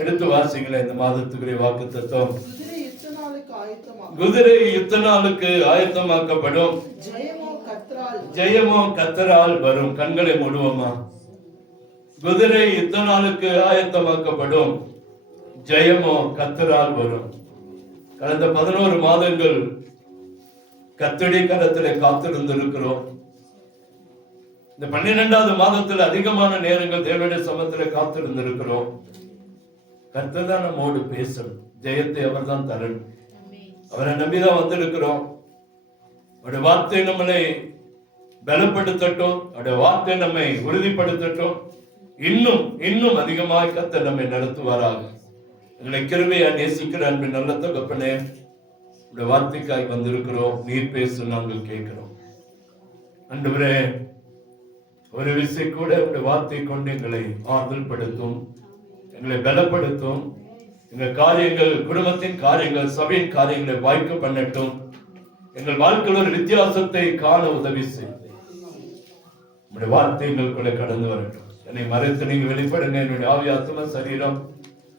எடுத்து வாசிங்களேன். இந்த மாதத்துக்குரிய வாக்குத்தத்தம். குதிரை யுத்த நாளுக்கு ஆயத்தமாக்கப்படும், ஜெயமோ கர்த்தரால் வரும். கண்களை மூடுவோமா? குதிரை யுத்த நாளுக்கு ஆயத்தமாக்கப்படும், ஜெயமோ கர்த்தரால் வரும். கடந்த 11 மாதங்கள் கர்த்தருடைய கரத்திலே காத்திருந்திருக்கிறோம். இந்த 12வது மாதத்தில் அதிகமான நேரங்கள் தேவனுடைய சமத்திலே காத்திருந்திருக்கிறோம். கர்த்தர் தான் நம்மோடு பேசணும். ஜெயத்தை அவர் தான் தரணும். அவரை நம்பிதான் வந்திருக்கிறோம். அவருடைய வார்த்தை நம்மளை பலப்படுத்தட்டும். அவருடைய வார்த்தை நம்மை உறுதிப்படுத்தட்டும். இன்னும் இன்னும் அதிகமாக கர்த்தர் நம்மை நடத்துவாராக. எங்களை கிருபையா நேசிக்கிற அன்பின் நல்ல தகப்பனே, உடைய வார்த்தைக்காய் வந்திருக்கிறோம். நீர் பேச நாங்கள் கேட்கிறோம். ஆண்டவரே, ஒரு விசை கூட உடைய வார்த்தை கொண்டு எங்களை ஆறுதல் படுத்தும், எங்களை பலப்படுத்தும். எங்கள் காரியங்கள், குடும்பத்தின் காரியங்கள், சபையின் காரியங்களை வாய்க்க பண்ணட்டும். எங்கள் வாழ்க்கையில் ஒரு வித்தியாசத்தை காண உதவி செய்யும். உங்களுடைய வார்த்தை எங்களுக்குள்ளே கடந்து வரட்டும். என்னை மறைத்து நீங்க வெளிப்படுங்க. என்னுடைய ஆவி, ஆத்ம, சரீரம்,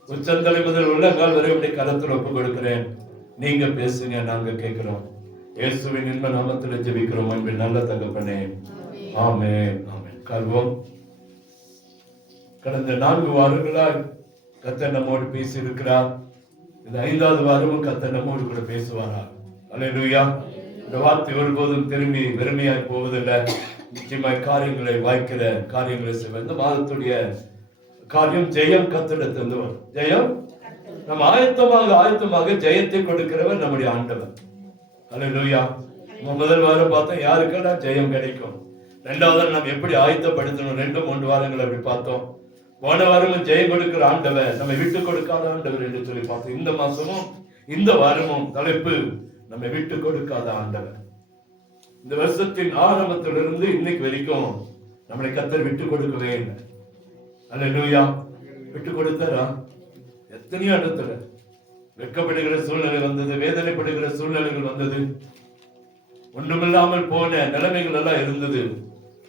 உச்சந்தலை முதல் உள்ளங்கால் வரை உடைய கரத்தில் ஒப்புக் கொடுக்கிறேன். நீங்க பேசுங்க, நாங்க கேட்கிறோம். இயேசுவின் இன்ப நாமத்தில் ஜெபிக்கிறோம் அன்பின் நல்ல தகப்பனே, ஆமென், ஆமென். கர்வம். கடந்த 4 வாரங்களாய் கர்த்தர் நம்மோடு பேசி இருக்கிறார். இந்த 5வது வாரமும் கர்த்தர் நம்மோடு கூட பேசுவாரா? அல்லேலூயா. இந்த வார்த்தை ஒருபோதும் திரும்பி வெறுமையாய் போவதில்லை. நிச்சயமாய் காரியங்களை வாய்க்கிற காரியங்களை செய்வார். இந்த மாதத்துடைய காரியம் ஜெயம் கர்த்தரிடத்திலிருந்து வரும். ஜெயம் நம்ம ஆயத்தமாக ஜெயத்தை கொடுக்கிறவர் நம்முடைய ஆண்டவர். அல்லேலூயா. முதல் வாரம் பார்த்தோம் யாருக்கெல்லாம் ஜெயம் கிடைக்கும். 2வது நம்ம எப்படி ஆயத்தப்படுத்தணும். 2-3 வாரங்கள் அப்படி பார்த்தோம். போன வாரமும் ஜெயம் கொடுக்கிற ஆண்டவர், நம்மை விட்டு கொடுக்காத ஆண்டவர் என்று சொல்லி பார்த்தோம். இந்த மாசமும் இந்த வாரமும் தலைப்பு நம்மை விட்டு கொடுக்காத ஆண்டவர். இந்த வருஷத்தின் ஆரம்பத்திலிருந்து இன்னைக்கு வரைக்கும் நம்மளை கர்த்தர் விட்டு கொடுக்கவே இல்லை. அல்லேலூயா. விட்டு கொடுத்தாரா? எத்தனையோ இடத்துல வெட்கப்படுகிற சூழ்நிலை வந்தது, வேதனைப்படுகிற சூழ்நிலைகள் வந்தது, ஒன்றுமில்லாமல் போன நிலைமைகள் எல்லாம் இருந்தது.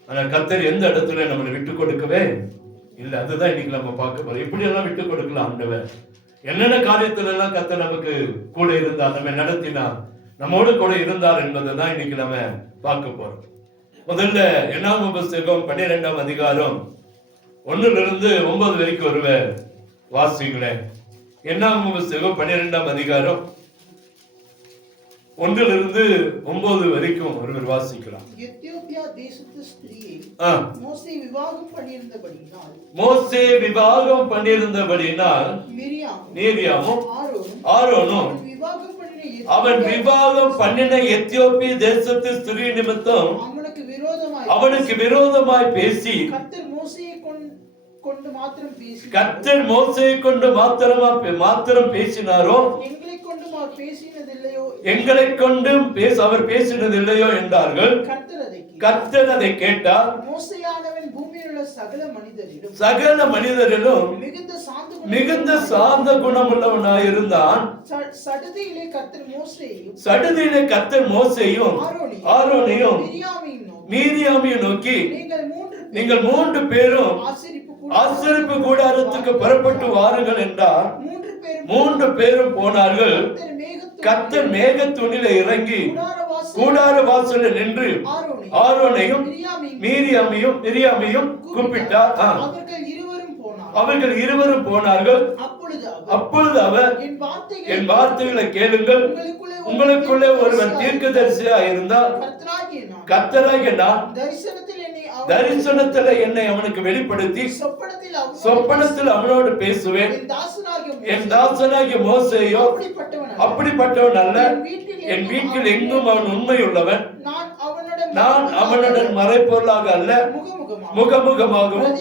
ஆனா கர்த்தர் எந்த இடத்துல நம்மளை விட்டு கொடுக்கவே இல்லை. அதுதான் இன்னைக்கு நம்ம பார்க்க போறோம். எப்படி எல்லாம் விட்டு கொடுக்கலாம் ஆண்டவர். என்னென்ன காரியத்துல எல்லாம் கர்த்தர் நமக்கு கூட இருந்தார், நம்ம நடத்தினார், நம்மோடு கூட இருந்தார் என்பதை தான் இன்னைக்கு நம்ம பார்க்க போறோம். முதல்ல என்னாகும் புஸ்தகம் 12ஆம் அதிகாரம் 1 - 9 வரைக்கும் ஒருவர் வாசிங்களேன். என்னாகும் புஸ்தகம் 12ஆம் அதிகாரம் 1 - 9 வரைக்கும் ஒருவர் வாசிக்கலாம். எத்தியோப்பியா தேசத்து ஸ்திரீயை மோசே விவாகம் பண்ணியிருந்தபடியினால் மிரியாமும் ஆரோனும் அவன் விவாகம் பண்ணின எத்தியோப்பிய தேசத்து ஸ்திரீ நிமித்தம் அவனுக்கு விரோதமாய் பேசி கர்த்தர் மோசேயை கொண்டு மாத்திரம் பேசினாரோ, எங்களை கொண்டும் அவர் பேசினதில்லையோ என்றார்கள். கர்த்தர் அதை கேட்டார். சகல மனிதரிலும் மிகுந்த சாந்த குணமுள்ளவனாயிருந்தான். சடுதியிலே கர்த்தர் மோசேயும் ஆரோனையும் மீரியாமையும் நோக்கி, நீங்கள் 3 பேரும் ஆசரிப்பு கூடாரத்துக்கு புறப்பட்டு வாருங்கள் என்றார். 3 பேரும் போனார்கள். கர்த்தர் மேகத்துணில இறங்கி கூடார வாசல்ல நின்று ஆரோனையும் மிரியாமையும் கூப்பிட்டார். அவர்கள் இருவரும் போனார்கள். அப்பொழுது அவர், என் வார்த்தைகளை கேளுங்கள், உங்களுக்குள்ளே ஒருவன் தீர்க்கதரிசியா இருந்தால் கர்த்தராகிய நான் தரிசனத்தில் என்னை அவனுக்கு வெளிப்படுத்தி சொப்பனத்தில் அவனோடு பேசுவேன். என் தாசனாகிய மோசேயோ அப்படிப்பட்டவன் அல்ல. என் வீட்டில் எங்கும் அவன் உண்மையுள்ளவன். நான் அவனுடன் மறைப்பொருளாக அல்ல, முகமுகமாகவும்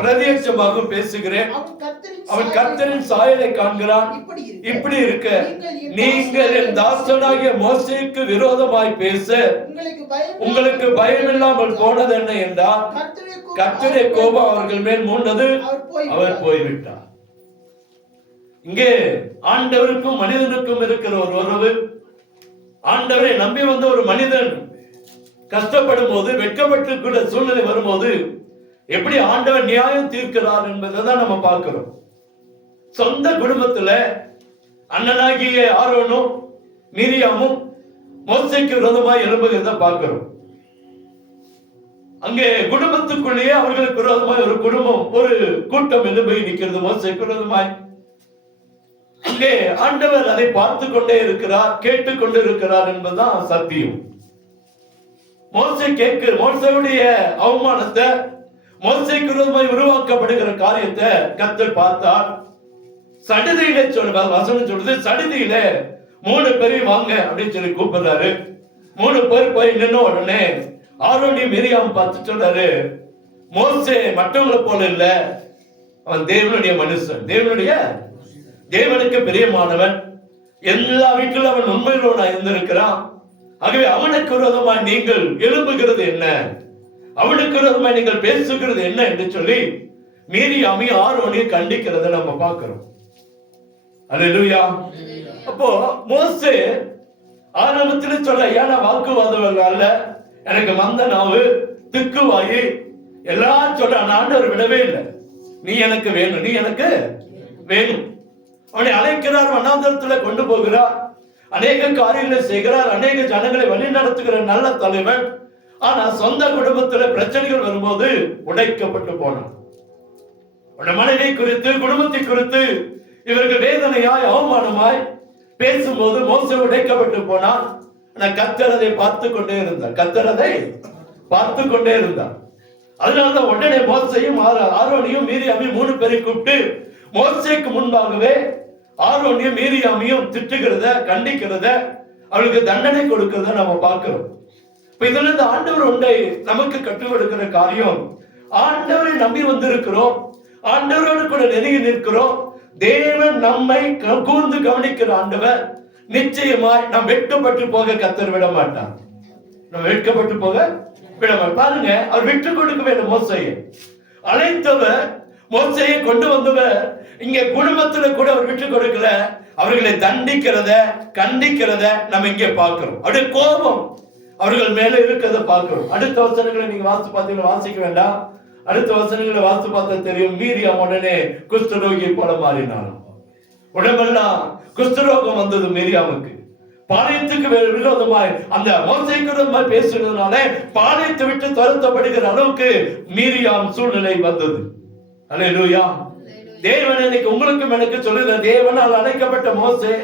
பிரதியட்சமாகவும் பேசுகிறேன். அவன் கர்த்தரின் சாயலை காண்கிறான். இப்படி இருக்க நீங்கள் என் தாசனாகிய மோசேக்கு விரோதமாய் பேச உங்களுக்கு பயமில்லாமல் போனது என்ன என்றால், கர்த்தருடைய கோபம் அவர்கள் மேல் மூண்டது, அவர் போய்விட்டார். இங்கே ஆண்டவருக்கும் மனிதனுக்கும் இருக்கிற ஒரு உறவு. ஆண்டவரை நம்பி வந்த ஒரு மனிதன் கஷ்டப்படும் போது, வெட்கப்பட்டு கூட சூழ்நிலை வரும்போது எப்படி ஆண்டவர் நியாயம் தீர்க்கிறார் என்பதை தான் நம்ம பார்க்கிறோம். சொந்த குடும்பத்துல அண்ணனாகிய ஆரோனும் மிரியாமும் மோசேக்கு விரோதமாய் எழும்புகிறத பார்க்கிறோம். அங்கே குடும்பத்துக்குள்ளேயே அவர்களுக்கு விரோதமாய் ஒரு குடும்பம், ஒரு கூட்டம் எழும்பி நிற்கிறது மோசேக்கு விரோதமாய். அங்கே ஆண்டவர் அதை பார்த்து கொண்டே இருக்கிறார், கேட்டுக்கொண்டே இருக்கிறார் என்பதுதான் சத்தியம். மோசேவுடைய அவமானத்தை, மோசேக்கு விரோதமாய் உருவாக்கப்படுகிற காரியத்தை கர்த்தர் பார்த்தார். சடுதியில வசனம் சொல்றது, சடுதியில 3 பேரையும் வாங்க அப்படின்னு சொல்லி கூப்பிடுறாரு. 3 பேர் போய் நின்ன உடனே ஆரோனையும் மிரியாம் பார்த்து சொல்றாரு, மோசே மற்றவங்களை போல இல்ல, அவன் தேவனுடைய மனுஷன், தேவனுக்கு பிரியமானவன், எல்லா வீட்டிலும் அவன் உண்மையிலோனா இருந்திருக்கிறான். ஆகவே அவனுக்கு விரோதமாய் நீங்கள் எழும்புகிறது என்ன, அவனுக்கு விரோதமாய் நீங்கள் பேசுகிறது என்ன என்று சொல்லி மிரியாமையும் ஆரோனையும் கண்டிக்கிறத நம்ம பார்க்கிறோம். அல்லேலூயா. அப்போ மோசே ஆரம்பத்தில் சொல்ல, ஏன்னா வாக்குவாதம் அல்ல, எனக்கு மந்த நாவு, திக்குவாயி எல்லாம் சொல்ற, ஆண்டவர் விடவே இல்லை. நீ எனக்கு வேணும், நீ எனக்கு வேணும். அவனை அழைக்கிறார், வனாந்தரத்துல கொண்டு போகிறார், அநேக காரியங்களை செய்கிறார், அநேக ஜனங்களை வழி நடத்துகிற நல்ல தலைவன். ஆனா சொந்த குடும்பத்துல பிரச்சனைகள் வரும்போது உடைக்கப்பட்டு போனான். மனைவி குறித்து, குடும்பத்தை குறித்து இவர்கள் வேதனையாய் அவமானமாய் பேசும்போது மோசே உடைக்கப்பட்டு போனான். கர்த்தர் அதை பார்த்து கொண்டே இருந்தார். அதனாலதான் உடனே மோசேயும் ஆரோனையும் மிரியாமையும் 3 பேரை கூப்பிட்டு மோசேக்கு முன்பாகவே ஆரோனையும் மிரியாமையும் திட்டுகிறத, கண்டிக்கிறத, அவளுக்கு தண்டனை கொடுக்கிறத நம்ம பார்க்கிறோம். இதுல இருந்து ஆண்டவர் ஒன்றை நமக்கு கற்றுக் கொடுக்கிற காரியம், ஆண்டவரை நம்பி வந்திருக்கிறோம், ஆண்டவரோடு கூட நெருங்கி நிற்கிறோம். தேவன் நம்மை கூர்ந்து கவனிக்கிற ஆண்டவர். நிச்சயமாய் நாம் வெட்கப்பட்டு போக கர்த்தர் விட மாட்டார். நம்ம வெட்கப்பட்டு போக விட மாட்டார். பாருங்க, அவர் விட்டு கொடுக்க வேண்டும். மோசேயை அழைத்தவர், மோசேயை கொண்டு வந்தவர், இங்க குடும்பத்துல கூட அவர் விட்டு கொடுக்கல. அவர்களை தண்டிக்கிறத, கண்டிக்கிறத நம்ம இங்கே பார்க்கிறோம். அப்படியே கோபம் அவர்கள் மேல இருக்கிறத பார்க்கிறோம். அடுத்த வசனங்களை நீங்க வாசிக்க வேண்டாம். அடுத்த வசனங்களை வாசித்து பார்த்தா தெரியும். மிரியாம் உடனே குஷ்டரோகியை போல மாறினான். உடம்பெல்லாம் குஷ்டரோகம் வந்தது மிரியாமுக்கு. பாளையத்துக்கு விரோதமாய் அந்த மோசேக்கு விரோதமாய் பேசுகிறதுனால பாளையத்தை விட்டு துரத்தப்படுகிற அளவுக்கு மிரியாம் சூழ்நிலை வந்தது. அல்லேலூயா. தேவன் இன்னைக்கு உங்களுக்கும் எனக்கு சொல்லுகிற, தேவனால் அழைக்கப்பட்ட மோசே,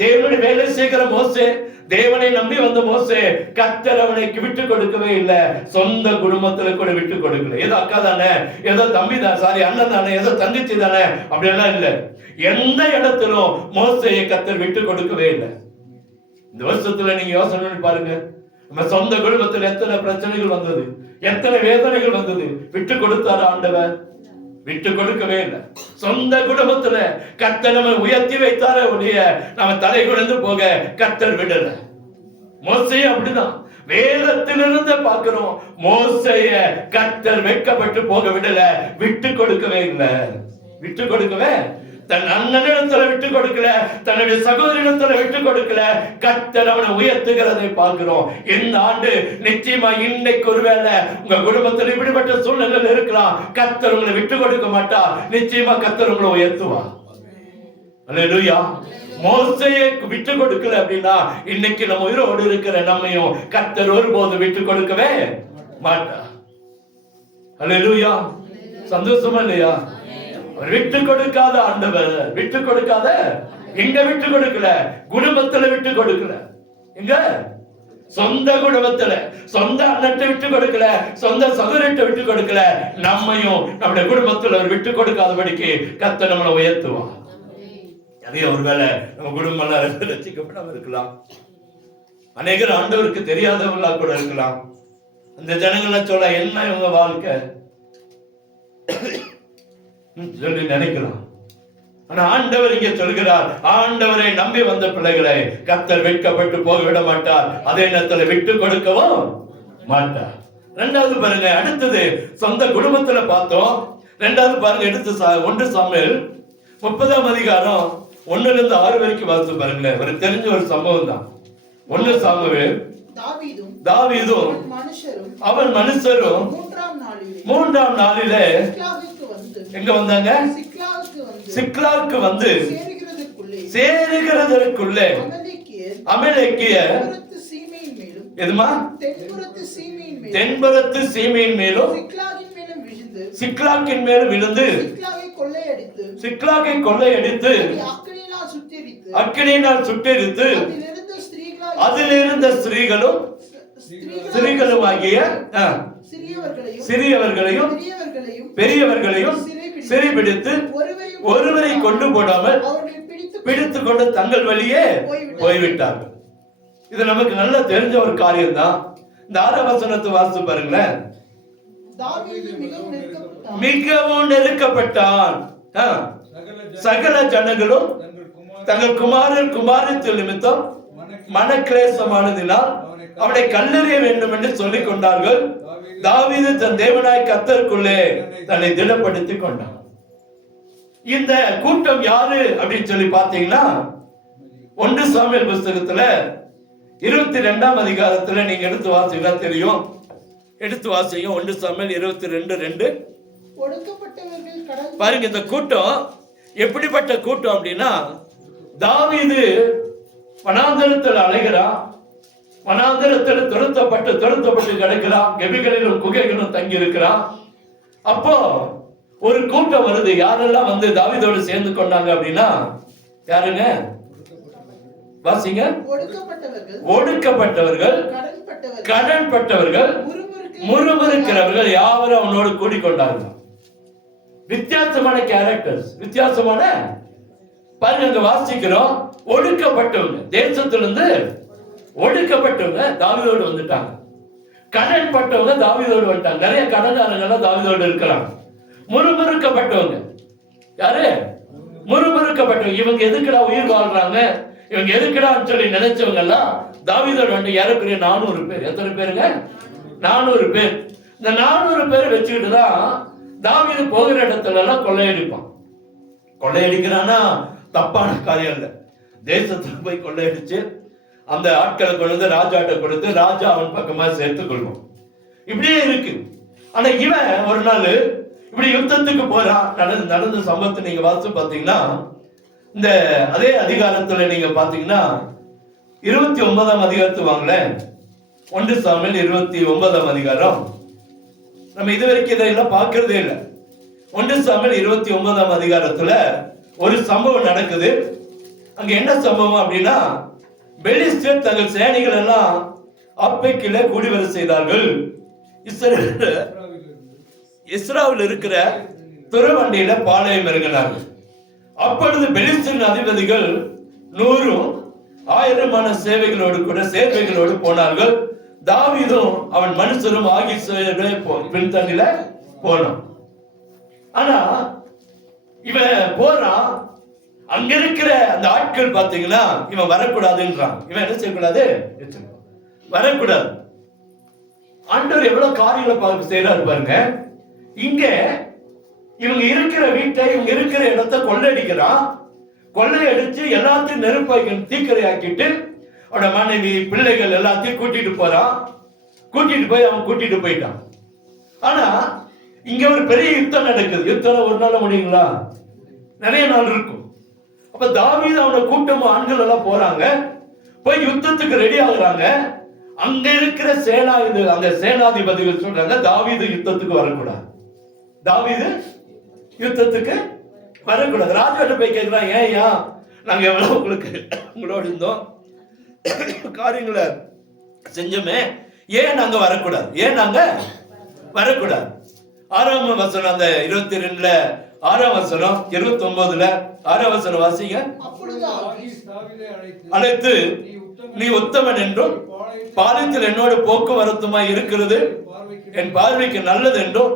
தேவனுடைய வேலை செய்கிற மோசே, தேவனை நம்பி வந்த மோசே, கர்த்தர் அவனுக்கு விட்டு கொடுக்கவே இல்லை. சொந்த குடும்பத்துல கூட விட்டு கொடுக்கல. ஏதோ அக்கா தானே, ஏதோ தம்பி தான், அண்ணன் தானே, ஏதோ தங்கச்சி தானே, அப்படியெல்லாம் இல்ல. எந்த இடத்திலும் மோசேயை கர்த்தர் விட்டு கொடுக்கவே இல்லை. இந்த வருஷத்துல நீங்க யோசனை பண்ணி பாருங்க, நம்ம சொந்த குடும்பத்துல எத்தனை பிரச்சனைகள் வந்தது, எத்தனை வேதனைகள் வந்தது. விட்டு கொடுத்தாரு ஆண்டவர்? விட்டு கொடுக்கவே இல்லை. சொந்த குடும்பத்துல கர்த்தர் நம்ம உயர்த்தி வைத்தாரே ஒழிய நம்ம தலை குனிந்து போக கர்த்தர் விடல. மோசேயை அப்படிதான் வேதத்திலிருந்து பார்க்கிறோம். மோசேய கர்த்தர் வெட்கப்பட்டு போக விடல, விட்டு கொடுக்கவே இல்லை. விட்டு கொடுக்கவே, தன் அண்ணனிடத்துல விட்டு கொடுக்கல, தன்னுடைய சகோதரிடத்துல விட்டு கொடுக்கல. கர்த்தர் அவனை உயர்த்துகிறதை பார்க்கிறோம். இந்த ஆண்டு நிச்சயமா இன்னைக்கு ஒருவேளை உங்க குடும்பத்தில் இப்படிப்பட்ட சூழ்நிலையில் இருக்கலாம். கர்த்தர் உங்களை விட்டு கொடுக்க மாட்டார். நிச்சயமா கர்த்தர் உங்களை உயர்த்துவார். அல்லேலூயா. மோசேயை விட்டு கொடுக்கல அப்படின்னா இன்னைக்கு நம்ம உயிரோடு இருக்கிற நம்மையும் கர்த்தர் ஒருபோது விட்டு கொடுக்கவே மாட்டார். அல்லேலூயா. சந்தோஷமா இல்லையா? விட்டு கொடுக்காத ஆண்டவர், விட்டு கொடுக்காத. எங்க விட்டு கொடுக்கல? குடும்பத்துல விட்டு கொடுக்கல. எங்க? சொந்த குடும்பத்துல, சொந்த அண்ணத்தை விட்டு கொடுக்கல, சொந்த சகோதரத்தை விட்டு கொடுக்கல. நம்மையும் நம்முடைய குடும்பத்துல அவர் விட்டு கொடுக்காதபடிக்கு கர்த்தர் நம்மளை உயர்த்துவார். அதே ஒருவேளை நம்ம குடும்பம் எல்லாம் ரசிக்கப்படாம இருக்கலாம். அநேகர் ஆண்டவருக்கு தெரியாதவர்களா கூட இருக்கலாம். அந்த ஜனங்களை சொல்ல, என்ன இவங்க வாழ்க்கை சொல்லி நினைக்கலாம். ஆனா ஆண்டவர் இங்கே சொல்கிறார், ஆண்டவரை நம்பி வந்த பிள்ளைகளை கர்த்தர் வெட்கப்பட்டு போக விட மாட்டார். அதே நேரத்தில் விட்டு கொடுக்கவும் மாட்டார். ரெண்டாவது பாருங்க, அடுத்தது சொந்த குடும்பத்துல பார்த்தோம். ரெண்டாவது பாருங்க, எடுத்து 1 சாமுவேல் 30ஆம் அதிகாரம் 1-6 வரைக்கும் வாசித்து பாருங்களேன். ஒரு தெரிஞ்ச ஒரு சம்பவம் தான். 1 சாமுவேல், தாவீதும் அவன் மனுஷரும் 3ஆம் நாளிலே எங்க வந்தாங்க? சிக்லாக்கு வந்து சேருகிறதற்குள்ளே அமலேக்கியர் எதுமா தென்புறத்து சீமையின் மேலும் சிக்லாக்கின் மேலும் விழுந்து சிக்லாகை கொள்ளையடித்து அக்கினியினால் சுட்டெரித்து அதில் இருந்த ஸ்திரீகளும் ஆகிய சிறியவர்களையும் பெரியவர்களையும் சிறைபிடித்து ஒருவரை கொண்டு போடாமல் பிடித்துக் கொண்டு தங்கள் வழியே போய்விட்டார்கள். இது நமக்கு நல்லா தெரிஞ்ச ஒரு காரியம் தான். இந்த 6 வசனத்தை வாசித்து பாருங்களேன். மிகவும் நெருக்கப்பட்டான். சகல ஜனங்களும் தங்கள் குமாரத்தில் நிமித்தம் மனக்லேசமானதினால் அவனை கல்லெறிய வேண்டும் என்று சொல்லிக் கொண்டார்கள். தாவீது தன் தேவனாய் கர்த்தருக்குள்ளே தன்னை திடப்படுத்திக் கொண்டான். இந்த கூட்டம் யாரு அப்படின்னு சொல்லி பாத்தீங்கன்னா 1 சாமுவேல் புஸ்தகத்துல 22ஆம் அதிகாரத்துல நீங்க எடுத்து வாசிங்கன்னா தெரியும். எடுத்து வாசிங்க 1 சாமுவேல் 22:2. பாருங்க, இந்த கூட்டம் எப்படிப்பட்ட கூட்டம் அப்படின்னா, தாவீது வனாந்தரத்தில் அலைகிறான், வனாந்தரத்தில் துரத்தப்பட்டு கிடக்கிறான், கெபிகளிலும் குகைகளும் தங்கி இருக்கிறான். அப்போ ஒரு கூட்டம் வருது. யாரெல்லாம் வந்து தாவீதோடு சேர்ந்து கொண்டாங்க அப்படின்னா யாருங்க? வாசிங்க. ஒடுக்கப்பட்டவர்கள், கடன்பட்டவர்கள், முறுமுறுக்கிறவர்கள் யாவரும் அவனோடு கூடிக்கொண்டார்கள். வித்தியாசமான கேரக்டர்ஸ், வித்தியாசமான பாருங்க. அங்க வாசிக்கிறோம், ஒடுக்கப்பட்டவங்க, தேசத்திலிருந்து ஒடுக்கப்பட்டவங்க தாவீதோடு வந்துட்டாங்க. கடன்பட்டவங்க தாவீதோடு வந்துட்டாங்க. நிறைய கடன்காரங்க தாவீதோடு இருக்கிறாங்க. முறுமுறுக்கப்பட்டவங்க யாரு? முறுமுறுக்கப்பட்டவங்க. இவங்க எதுக்குடா உயிர் வாழ்றாங்க, இவங்க எதுக்குடான்னு சொல்லி நினைச்சவங்க எல்லாம் தாவீதோடு வந்து ஏறக்குறைய 400 பேர். எத்தனை பேருங்க? 400 பேர். இந்த 400 பேர் வச்சுக்கிட்டு தான் தாவீது போகிற இடத்துல எல்லாம் கொள்ளையடிப்பான். கொள்ளையடிக்கிறான்னா தப்பான காரியம் இல்லை. தேசத்துல போய் கொள்ளையடிச்சு அந்த ஆட்களை கொண்டு வந்து ராஜாட்ட கொடுத்து ராஜா அவன் பக்கமா சேர்த்துக் கொள்வான். இப்படியே இருக்கு. ஆனா இவன் ஒரு நாள் இப்படி யுத்தத்துக்கு போறான். நடந்த சம்பவத்தை நீங்க வாசிச்சு பாத்தீங்கன்னா, இந்த அதே அதிகாரத்துல நீங்க பாத்தீங்கன்னா 29ஆம் அதிகாரத்து வாங்கல, 1 சாமுவேல் 29ஆம் அதிகாரம். நம்ம இதுவரைக்கும் இதெல்லாம் பார்க்கறதே இல்லை. 1 சாமுவேல் 29ஆம் அதிகாரத்துல ஒரு சம்பவம் நடக்குது. அங்க என்ன சம்பவம் அப்படின்னா, பெலிஸ்தர் தங்கள் சேனைகள் எல்லாம் அப்பைக்கில கூடிவர செய்தார்கள். இஸ்ராவில் இருக்கிற துறவண்டியில பாளையம் இறங்கினார்கள். அப்பொழுது பெலிஸ்தரின் அதிபதிகள் 100,000 சேர்வைகளோடு போனார்கள். தாவீதும் அவன் மனுஷரும் ஆகி பின்தங்கில போனான். ஆனா இவன் போறான். அங்க இருக்கிற அந்த ஆட்கள் பாத்தீங்கன்னா இவன் வரக்கூடாதுன்றான். இவன் என்ன செய்யக்கூடாது? வரக்கூடாது. ஆண்டவர் எவ்வளவு காரியங்களை செய்யறாரு பாருங்க. இங்க இவங்க இருக்கிற வீட்டை, இவங்க இருக்கிற இடத்தை கொள்ளையடிக்கிறான். கொள்ளையடிச்சு எல்லாத்தையும் நெருப்பாக்கி தீக்கரையாக்கிட்டு அவனோட மனைவி பிள்ளைகள் எல்லாத்தையும் கூட்டிட்டு போறான். கூட்டிட்டு போயிட்டான். ஆனா இங்க ஒரு பெரிய யுத்தம் நடக்குது. யுத்தம் ஒரு நாள் முடியுங்களா? நிறைய நாள் இருக்கும். அப்ப தாவீது அவனோட கூட்டம் ஆண்கள் எல்லாம் போறாங்க. போய் யுத்தத்துக்கு ரெடி ஆகுறாங்க. அங்க இருக்கிற அந்த சேனாதிபதிகள் சொல்றாங்க, தாவீது யுத்தத்துக்கு வரக்கூடாது. தாவீது யுத்தத்துக்கு வரக்கூடாது. ராஜாட்ட போய் கேட்கிறான், ஏயா நாங்க எவ்வளவு உங்களோட இருந்தோம், காரியங்களை செஞ்சோமே, ஏன் நாங்க வரக்கூடாது? ஏன் நாங்க வரக்கூடாது? 6ஆம் வசனம், அந்த 22ல 6ஆம் வசனம், 29ல 6ஆம் வசனம் வாசிங்க. அழைத்து, நீ உத்தமன் என்றும் பாளையத்தில் என்னோட போக்குவரத்துமாய் இருக்கிறது என் பார்வைக்கு நல்லது என்றும்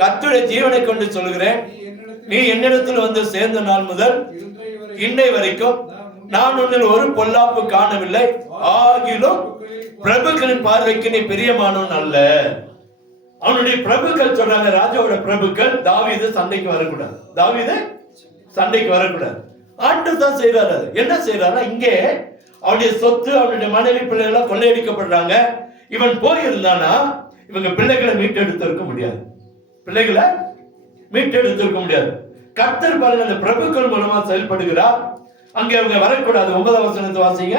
கர்த்தருடைய ஜீவனை கொண்டு சொல்கிறேன், நீ என்னிடத்தில் வந்து சேர்ந்த நாள் முதல் இன்னை வரைக்கும் நான் உன்னில் ஒரு பொல்லாப்பு காணவில்லை. ஆகிலும் பிரபுக்களின் பார்வைக்கு நீ பிரியமானவன் அல்ல. அவனுடைய பிரபுக்கள் சொல்றாங்க, ராஜாவோட பிரபுக்கள், தாவீது சண்டைக்கு வரக்கூடாது, தாவீது சண்டைக்கு வரக்கூடாது. ஆண்டு தான் செய்யறாரு. என்ன செய்யறாருன்னா, இங்கே அவனுடைய சொத்து, அவனுடைய மனைவி பிள்ளைகள் கொள்ளையடிக்கப்படுறாங்க. இவன் போயிருந்தானா இவங்க பிள்ளைகளை மீட்டெடுத்திருக்க முடியாது. பிள்ளைகளை மீட்டெடுத்திருக்க முடியாது. கர்த்தர் பாருங்க அந்த பிரபுக்கள் மூலமா செயல்படுகிறார். அங்கே அவங்க வரக்கூடாது. 9ஆம் வசனத்தை வாசிங்க.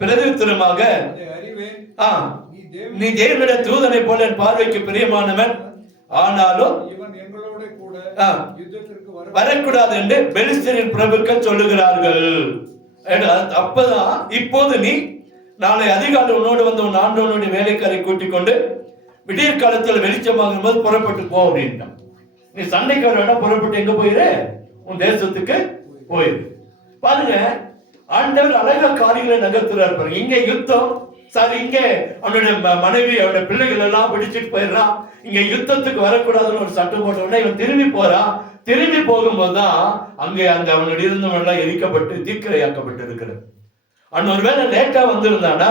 பிரதியுத்தரமாக நீ தேவனுடைய தூதனை போல என் பார்வைக்கு பிரியமானவன், ஆனாலும் வரக்கூடாது என்று பெலிஸ்தரின் பிரபுக்கள் சொல்லுகிறார்கள். அப்பதான் இப்போது நீ நாளை அதிகாலை உன்னோடு வந்து உன் ஆண்டவனுடைய வேலைக்காரை கூட்டிக் கொண்டு விடியற் காலத்தில் வெளிச்சமாகும் போது புறப்பட்டு போ அப்படின்ட்டான். நீ சண்டைக்கு வர வேண்டாம், புறப்பட்டு எங்க போயிரு, உன் தேசத்துக்கு போயிரு. பாருங்க, ஆண்டவர் அழகா காரியங்களை நகர்த்துறாரு பாருங்க. இங்க யுத்தம், சாரி, இங்க அவனுடைய மனைவி அவனுடைய பிள்ளைகள் எல்லாம் பிடிச்சிட்டு போயிடுறான். இங்க யுத்தத்துக்கு வரக்கூடாதுன்னு ஒரு சட்டம் போட்ட உடனே இவன் திரும்பி போறான். திரும்பி போகும்போதுதான் அங்கே அந்த அவனுடைய இருந்தவன் எல்லாம் எரிக்கப்பட்டு தீக்கிரையாக்கப்பட்டு இருக்கிறது. அவன் ஒருவேளை லேட்டா வந்திருந்தானா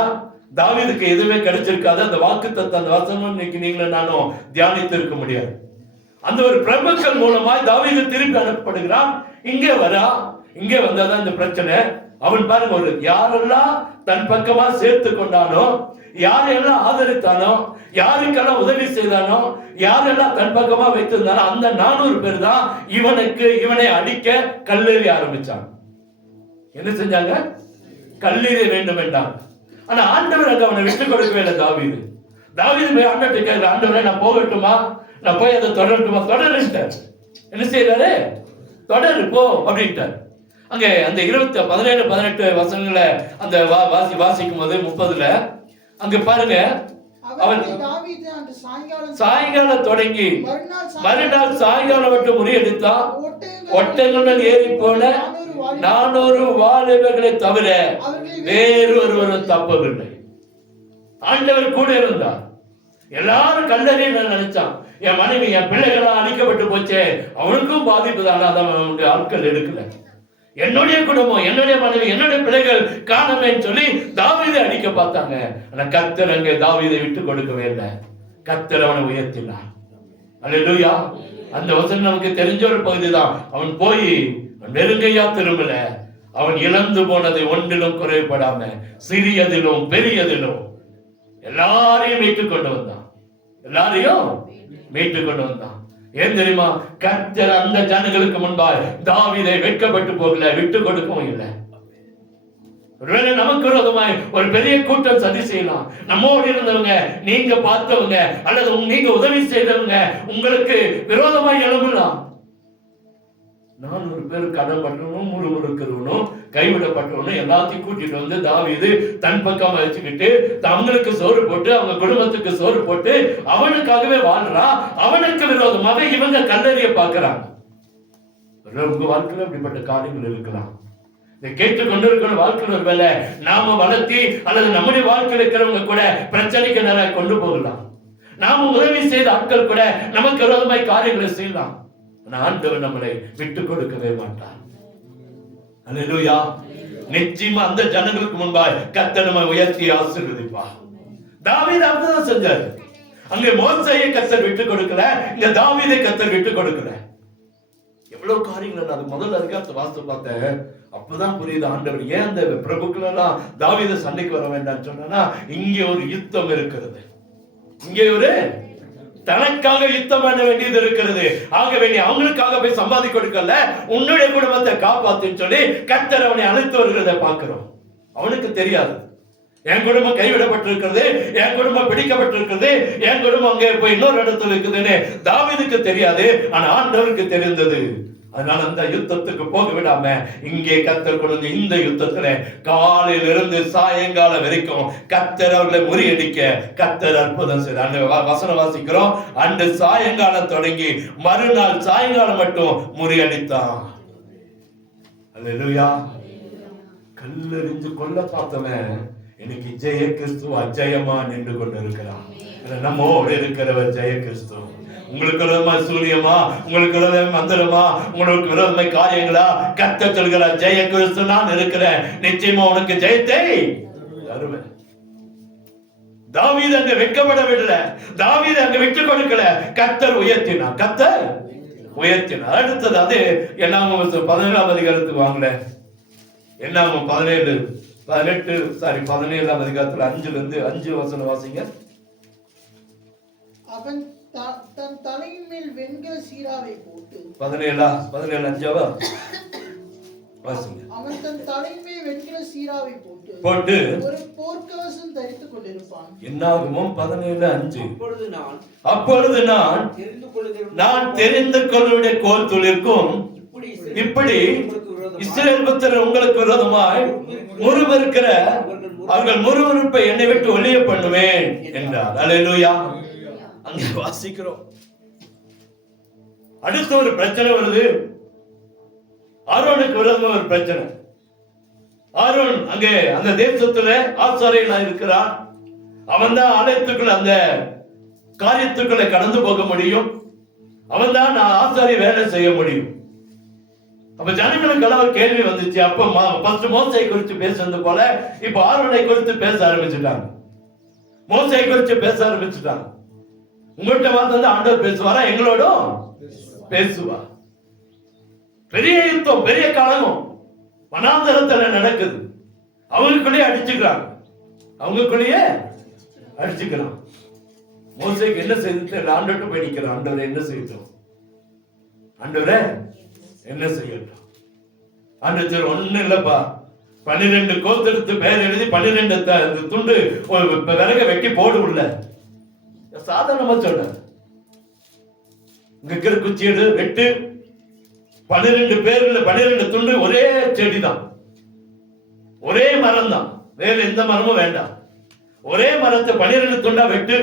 தாவீதுக்கு எதுவுமே கிடைச்சிருக்காது. அந்த வாக்குத்தத்தம், அந்த வசனம் இன்னைக்கு நீங்களும் நானும் தியானித்து இருக்க முடியாது. அந்த ஒரு பிரபுக்கள் மூலமாய் தாவீது திருப்பி அனுப்பப்படுகிறான். இங்கே வரா, இங்கே வந்தாதான் இந்த பிரச்சனை. அவன் பாருங்க, ஒரு யாரெல்லாம் தன் பக்கமா சேர்த்து கொண்டானோ, யாரெல்லாம் ஆதரித்தானோ, யாருக்கெல்லாம் உதவி செய்தானோ, யாரெல்லாம் தன் பக்கமா வைத்திருந்தானோ அந்த 400 பேர் தான் இவனை அடிக்க கல்லெறி ஆரம்பிச்சான். என்ன செஞ்சாங்க? கல்லெறி வேண்டும் என்றான். ஆனா ஆண்டவர் அங்க அவனை விட்டு கொடுக்கவே இல்லை. தாவீது போய் ஆண்டவர்கிட்ட கேட்கிற, ஆண்டவரே நான் போகட்டுமா, நான் போய் அதை தொடரட்டுமா? தொடருட்டார். என்ன செய்யறாரு? தொடரு போ அப்படின்ட்டார். அங்கே அந்த 17, 18 வசனங்களை அந்த வாசிக்கும் போது 30ல அங்க பாருங்க, அவன் சாயங்காலம் தொடங்கி மறுநாள் சாயங்காலம் மட்டும் முறியடித்தான். ஒட்டகங்கள் ஏறி போன 400 வாலிபர்களை தவிர வேறு ஒருவரும் தப்பவில்லை. ஆண்டவர் கூட இருந்தார். எல்லாரும் கல்லறையை நினைச்சான். என் மனைவி, என் பிள்ளைகளாம் அழிக்கப்பட்டு போச்சே, அவனுக்கும் பாதிப்பு தானே, அவனுடைய ஆட்கள் எடுக்கல. என்னுடைய குடும்பம், என்னுடைய மனைவி, என்னுடைய பிள்ளைகள் காணமேன்னு சொல்லி தாவீதை அடிக்க பார்த்தாங்க. ஆனா கர்த்தர் அங்கே தாவீதை விட்டு கொடுக்கவே இல்லை. கர்த்தர் அவனை உயர்த்தினார். அல்லேலூயா. அந்த வசனம் நமக்கு தெரிஞ்ச ஒரு பகுதி தான். அவன் போய் நெருங்கையா திரும்பல. அவன் இழந்து போனதை ஒன்றிலும் குறைபடாம சிறியதிலும் பெரியதிலும் எல்லாரையும் மீட்டுக் கொண்டு வந்தான். எல்லாரையும் மீட்டுக் கொண்டு வந்தான். ஏன் தெரியுமா? கர்த்தர் அந்த ஜனங்களுக்கு முன்பாக தாவீதை வெட்கப்பட்டு போகல, விட்டு கொடுக்கவும் இல்லை. ஒருவேளை நமக்கு விரோதமாய் ஒரு பெரிய கூட்டம் சதி செய்யலாம். நம்மோடு இருந்தவங்க, நீங்க பார்த்தவங்க அல்லது நீங்க உதவி செய்தவங்க உங்களுக்கு விரோதமாய் எழும்பலாம். 400 பேர் கடன்பட்டவனும் முறுமுறுக்கிறவனும் கைவிடப்பட்டவனும் எல்லாத்தையும் கூட்டிட்டு வந்து தாவீது தன் பக்கம் வச்சுக்கிட்டு அவங்களுக்கு சோறு போட்டு அவங்க குடும்பத்துக்கு சோறு போட்டு அவனுக்காகவே வாழ்றான். அவனுக்கு விரோதமாக இவங்க கல்லறிய பார்க்கிறாங்க. உங்க வாழ்க்கையில அப்படிப்பட்ட காரியங்கள் இருக்கலாம். இதை கேட்டுக்கொண்டிருக்கிற வாழ்க்கையில் ஒரு வேலை நாம வளர்த்தி அல்லது நம்முடைய வாழ்க்கையில் இருக்கிறவங்க கூட பிரச்சனைக்கு நேராக கொண்டு போகலாம். நாம உதவி செய்த ஆட்கள் கூட நமக்கு விரோதமாய் காரியங்களை செய்யலாம். ஆண்டவர் நம்மளை விட்டு கொடுக்கவே மாட்டார். அல்லேலூயா. நிச்சயமா அந்த ஜனங்களுக்கு முன்பாக கர்த்தர் நம்மை உயர்த்தி ஆசீர்வதிப்பார். தாவீது அப்படிதான் செஞ்சாரு. அங்கே மோசேயை கர்த்தர் விட்டு கொடுக்கல, இங்க தாவீதை கர்த்தர் விட்டு கொடுக்கல. எவ்வளவு காரியங்கள் அது முதல்ல அதிகாரத்தை வாசித்து பார்த்தேன். அப்பதான் புரியுது ஆண்டவர் ஏன் அந்த பிரபுக்கள் எல்லாம் தாவீதை சண்டைக்கு வர வேண்டாம்னு சொன்னா, இங்கே ஒரு யுத்தம் இருக்கிறது. இங்கே ஒரு தனக்காக யுத்தம் பண்ண வேண்டியது இருக்கிறது. ஆகவே நீ அவங்களுக்காக போய் சம்பாதி கொடுக்கல, உன்னுடைய குடும்பத்தை காப்பாத்துன்னு சொல்லி கர்த்தர் அவனை அழைத்து வருகிறத பார்க்கிறோம். அவனுக்கு தெரியாது என் குடும்பம் கைவிடப்பட்டிருக்கிறது, என் குடும்பம் பிடிக்கப்பட்டிருக்கிறது, என் குடும்பம் அங்கே போய் இன்னொரு இடத்துல இருக்குதுன்னு தாவீதுக்கு தெரியாது. ஆனா ஆண்டவருக்கு தெரிந்தது. அதனால அந்த யுத்தத்துக்கு போக விடாம இங்கே கர்த்தர் கொண்டு இந்த யுத்தத்துல காலையிலிருந்து சாயங்காலம் வரைக்கும் கர்த்தர் அவர்களை முறியடிக்க கர்த்தர் அற்புதம் செய்தார். அந்த வசனம் வாசிக்கிறோம். அன்று சாயங்காலம் தொடங்கி மறுநாள் சாயங்காலம் மட்டும் முறியடித்தான். அல்லேலூயா. கல்லெறிஞ்சு கொல்ல பார்த்தவன் இன்னைக்கு ஜெய கிறிஸ்து அஜயமா நின்று கொண்டு இருக்கிறான். நம்மோடு இருக்கிறவர் ஜெய கிறிஸ்து. உங்களுக்கு விரோதமாய் சூரியமா, உங்களுக்கு விரோதமாய் மந்திரமா, உங்களுக்கு விரோதமாய் காரியங்களா, கர்த்தர் சொல்கிறார் ஜெய கிறிஸ்து நான் இருக்கிறேன், நிச்சயமா உனக்கு ஜெயத்தை தருவேன். தாவீது அங்க வெட்கப்படவில்லை, தாவீது அங்க விட்டு கொடுக்கல, கர்த்தர் உயர்த்தினார், கர்த்தர் உயர்த்தினார். அடுத்தது அது என்னாகும் 17ஆம் அதிகாரத்துக்கு வாங்கல. என்னாகும் 17ஆம் அதிகாரத்துல 5 வசனம் வாசிங்க. அவன் தன் தலையின் மேல் வெண்கல சீராவை போட்டு 17 அஞ்சாவா வாசிங்க. அவன் தன் தலையின் மேல் வெண்கல சீராவை போட்டு ஒரு போர்க்கவசம் தரித்துக் கொண்டிருப்பான். என்னாகுமோ 17:5 அப்பொழுது நான் தெரிந்து கொள்ளுடைய கோல் துளிர்க்கும் இப்படி இஸ்ரவேல் புத்திரர் உங்களுக்கு விரோதமாய் முறுமுறுக்கிற அவர்கள் முறுமுறுப்பை என்னை விட்டு ஒழிய பண்ணுவேன் என்றார். அல்லேலூயா. அங்கே வாசிக்கிறோம். அடுத்த ஒரு பிரச்சனை வருது. ஆரோனுக்கு விரோதமா ஒரு பிரச்சனை. ஆரோன் அங்கே அந்த தேசத்துல ஆசாரியனா இருக்கிறான். அவன் தான் ஆலயத்துக்குள்ள அந்த காரியத்துக்குள்ள கடந்து போக முடியும். அவன் தான் ஆசாரிய வேலை செய்ய முடியும். அப்ப ஜனங்களுக்கெல்லாம் ஒரு கேள்வி வந்துச்சு. அப்ப ஃபர்ஸ்ட் மோசை குறித்து பேசுறது போல இப்ப ஆரோனை குறித்து பேச ஆரம்பிச்சுட்டாங்க. மோசை குறித்து பேச ஆரம்பிச்சுட்டாங்க. உங்கள்கிட்ட வந்து ஆண்டவர் பேசுவாரா? எங்களோடும் பேசுவா. பெரிய யுத்தம், பெரிய கலகம் வனாந்தரத்துல நடக்குது. அவங்களுக்குள்ளேயே அடிச்சுக்கிறான். மோசைக்கு என்ன செய்து ஆண்டவர்கிட்ட போய் நிக்கிறான். ஆண்டவரை என்ன செய்யட்டும்? ஆண்டவரே என்ன செய்யட்டும்? ஆண்டவர் ஒண்ணு இல்லப்பா, 12 கோத்தெடுத்து பேர் எழுதி 12 துண்டு விறக வெட்டி போடு உள்ள. சாதாரணமா சொல்ற, இங்க இருக்கிற குச்சி எடு, வெட்டு. 12 பேர்ல 12 துண்டு, ஒரே செடி தான், ஒரே மரம் தான், வேற எந்த மரமும் வேண்டாம். ஒரே மரத்தை 12 துண்டா வெட்டு.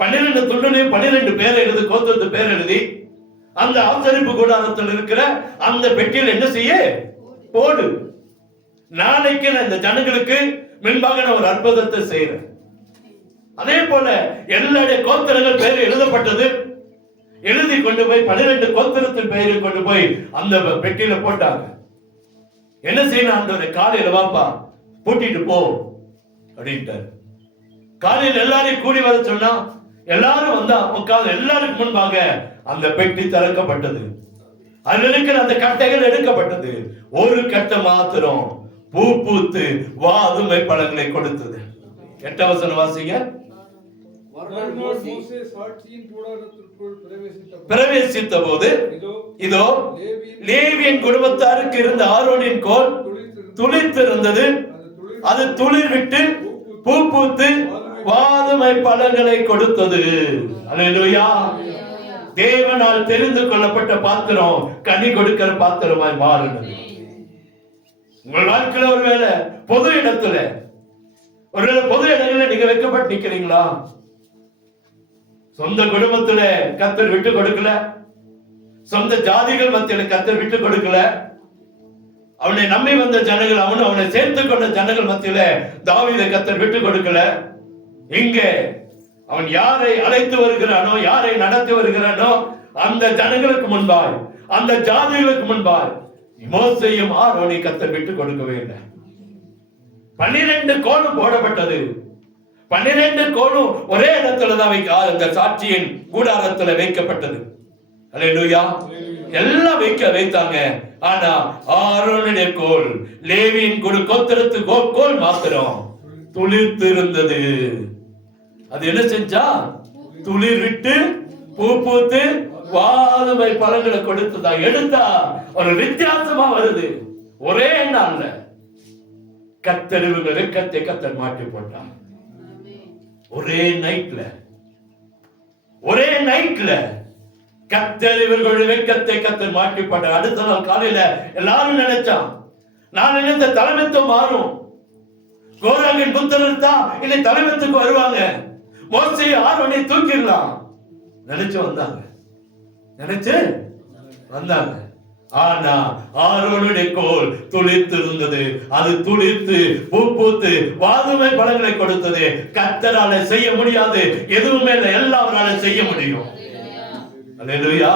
12 துண்டுலையும் 12 பேர் எழுதி, கோத்திரத்து பேர் எழுதி அந்த ஆசரிப்பு கூடாரத்தில் இருக்கிற அந்த பெட்டியில் என்ன செய்ய போடு. நாளைக்கு நான் இந்த ஜனங்களுக்கு முன்பாக நான் ஒரு அற்புதத்தை செய்யறேன். அதே போல எல்லாருடைய கோத்திரங்கள் பேர் எழுதப்பட்டது. எழுதி கொண்டு போய் 12 கோத்திரத்தின் பெயரை கொண்டு போய் அந்த பெட்டியில போட்டாங்க. என்ன செய்யணும்? ஆண்டவரே காலையில வாப்பா, பூட்டிட்டு போ அப்படின்ட்டார். காலையில் எல்லாரையும் கூடி வர சொன்னா எல்லாரும் வந்தா உட்கார்ந்து எல்லாருக்கும் முன்பாக அந்த பெட்டி திறக்கப்பட்டது. அதில் இருக்கிற அந்த கட்டைகள் எடுக்கப்பட்டது. ஒரு கட்டை மாத்திரம் பூ பூத்து வாதுமை பழங்களை கொடுத்தது. 8 வசனம் வாசிங்க. பிரவேசித்த போது இதோ லேவியின் குடும்பத்தாருக்கு இருந்த ஆரோனின் கோல் துளிர்த்திருந்தது. அது துளிர் விட்டு பூ பூத்து வாதுமை பழங்களை கொடுத்தது. அல்லேலூயா. தேவனால் தெரிந்து கொள்ளப்பட்ட பாத்திரம் கனி கொடுக்கிற பாத்திரமாய் மாறினது. உங்கள் வாழ்க்கையில ஒருவேளை பொது இடத்துல, ஒருவேளை பொது இடங்களில் நீங்க வைக்கப்பட்டு நிக்கிறீங்களா? சொந்த குடும்பத்துல கர்த்தர் விட்டு கொடுக்கல, சொந்த ஜாதிகள் மத்தியில கர்த்தர் விட்டு கொடுக்கல, அவனை நம்பி வந்த ஜனங்கள், அவனை சேர்த்து கொண்ட ஜனங்கள் மத்தியில தாவீதை கர்த்தர் விட்டு கொடுக்கல. இங்க அவன் யாரை அழைத்து வருகிறானோ, யாரை நடத்தி வருகிறானோ, அந்த ஜனங்களுக்கு முன்பாய், அந்த ஜாதிகளுக்கு முன்பாய் மோசேயும் ஆரோனை கர்த்தர் விட்டு கொடுக்கவே இல்லை. 12 கோலும் போடப்பட்டது. 12 கோலும் ஒரே இடத்துலதான் அந்த சாட்சியின் கூடாரத்துல வைக்கப்பட்டது. அல்லேலூயா. எல்லாம் வைத்தாங்க. ஆனா ஆரோனுடைய கோல், லேவியின் கோத்திரத்து கோல் மாத்திரம் துளிர்த்து இருந்தது. அது என்ன செஞ்சா? துளிர் விட்டு பூ பூத்து வாதுமை பழங்களை கொடுத்ததா. எடுத்தா ஒரு வித்தியாசமா வருது. ஒரே நாள்ல கர்த்தர் இவங்க வெட்கத்தை கர்த்தர் மாட்டி போட்டான். ஒரே நைட்ல கர்த்தர் இவர்களுடைய வெட்கத்தை கர்த்தர் மாட்டி போட்டார். அடுத்த நாள் காலையில எல்லாரும் நினைச்சான், நான் நினைத்த தலைமைத்துவம் மாறும், கோராகின் புத்திரர் தான் இனி தலைமைத்துக்கு வருவாங்க, மோசே ஆரோனை தூக்கிடலாம் நினைச்சு வந்தாங்க. ஆனா ஆரோனுடைய கோல் துளிர்த்து இருந்தது. அது துளிர்த்து பூ பூத்து வாதுமை பழங்களை கொடுத்தது. கர்த்தரால செய்ய முடியாது எதுவுமே இல்லை, எல்லாரால செய்ய முடியும். அல்லேலூயா.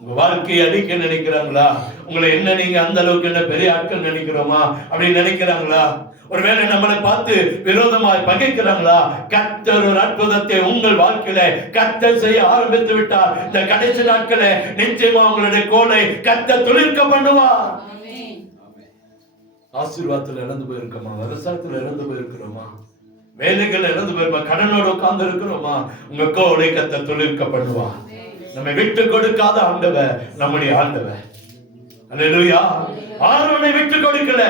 உங்க வாழ்க்கையை அடிக்க நினைக்கிறாங்களா? உங்களை என்ன நீங்க அந்த அளவுக்கு என்ன பெரிய ஆட்கள் நினைக்கிறோமா அப்படின்னு நினைக்கிறாங்களா? ஒருவேளை நம்மளை பார்த்து விரோதமாய் பகைக்கிறாங்களா? கர்த்தர் ஒரு அற்புதத்தை உங்கள் வாழ்க்கையில கர்த்தர் செய்ய ஆரம்பித்து விட்டார். இந்த கடைசி நாட்களே நிச்சயமா உங்களுடைய கோலை கர்த்தர் துளிர்க்க பண்ணுவார். ஆசீர்வாதத்துல இழந்து போயிருக்கோமா? விவசாயத்துல இழந்து போயிருக்கிறோமா? வேலைகள் இழந்து போயிருமா, கடனோட உட்கார்ந்து இருக்கிறோமா, உங்க கோலை கத்த தொழிற்க பண்ணுவான். நம்மை விட்டு கொடுக்காத ஆண்டவர் நம்முடைய ஆண்டவர். அல்லேலூயா. ஆரோனை விட்டு கொடுக்கல,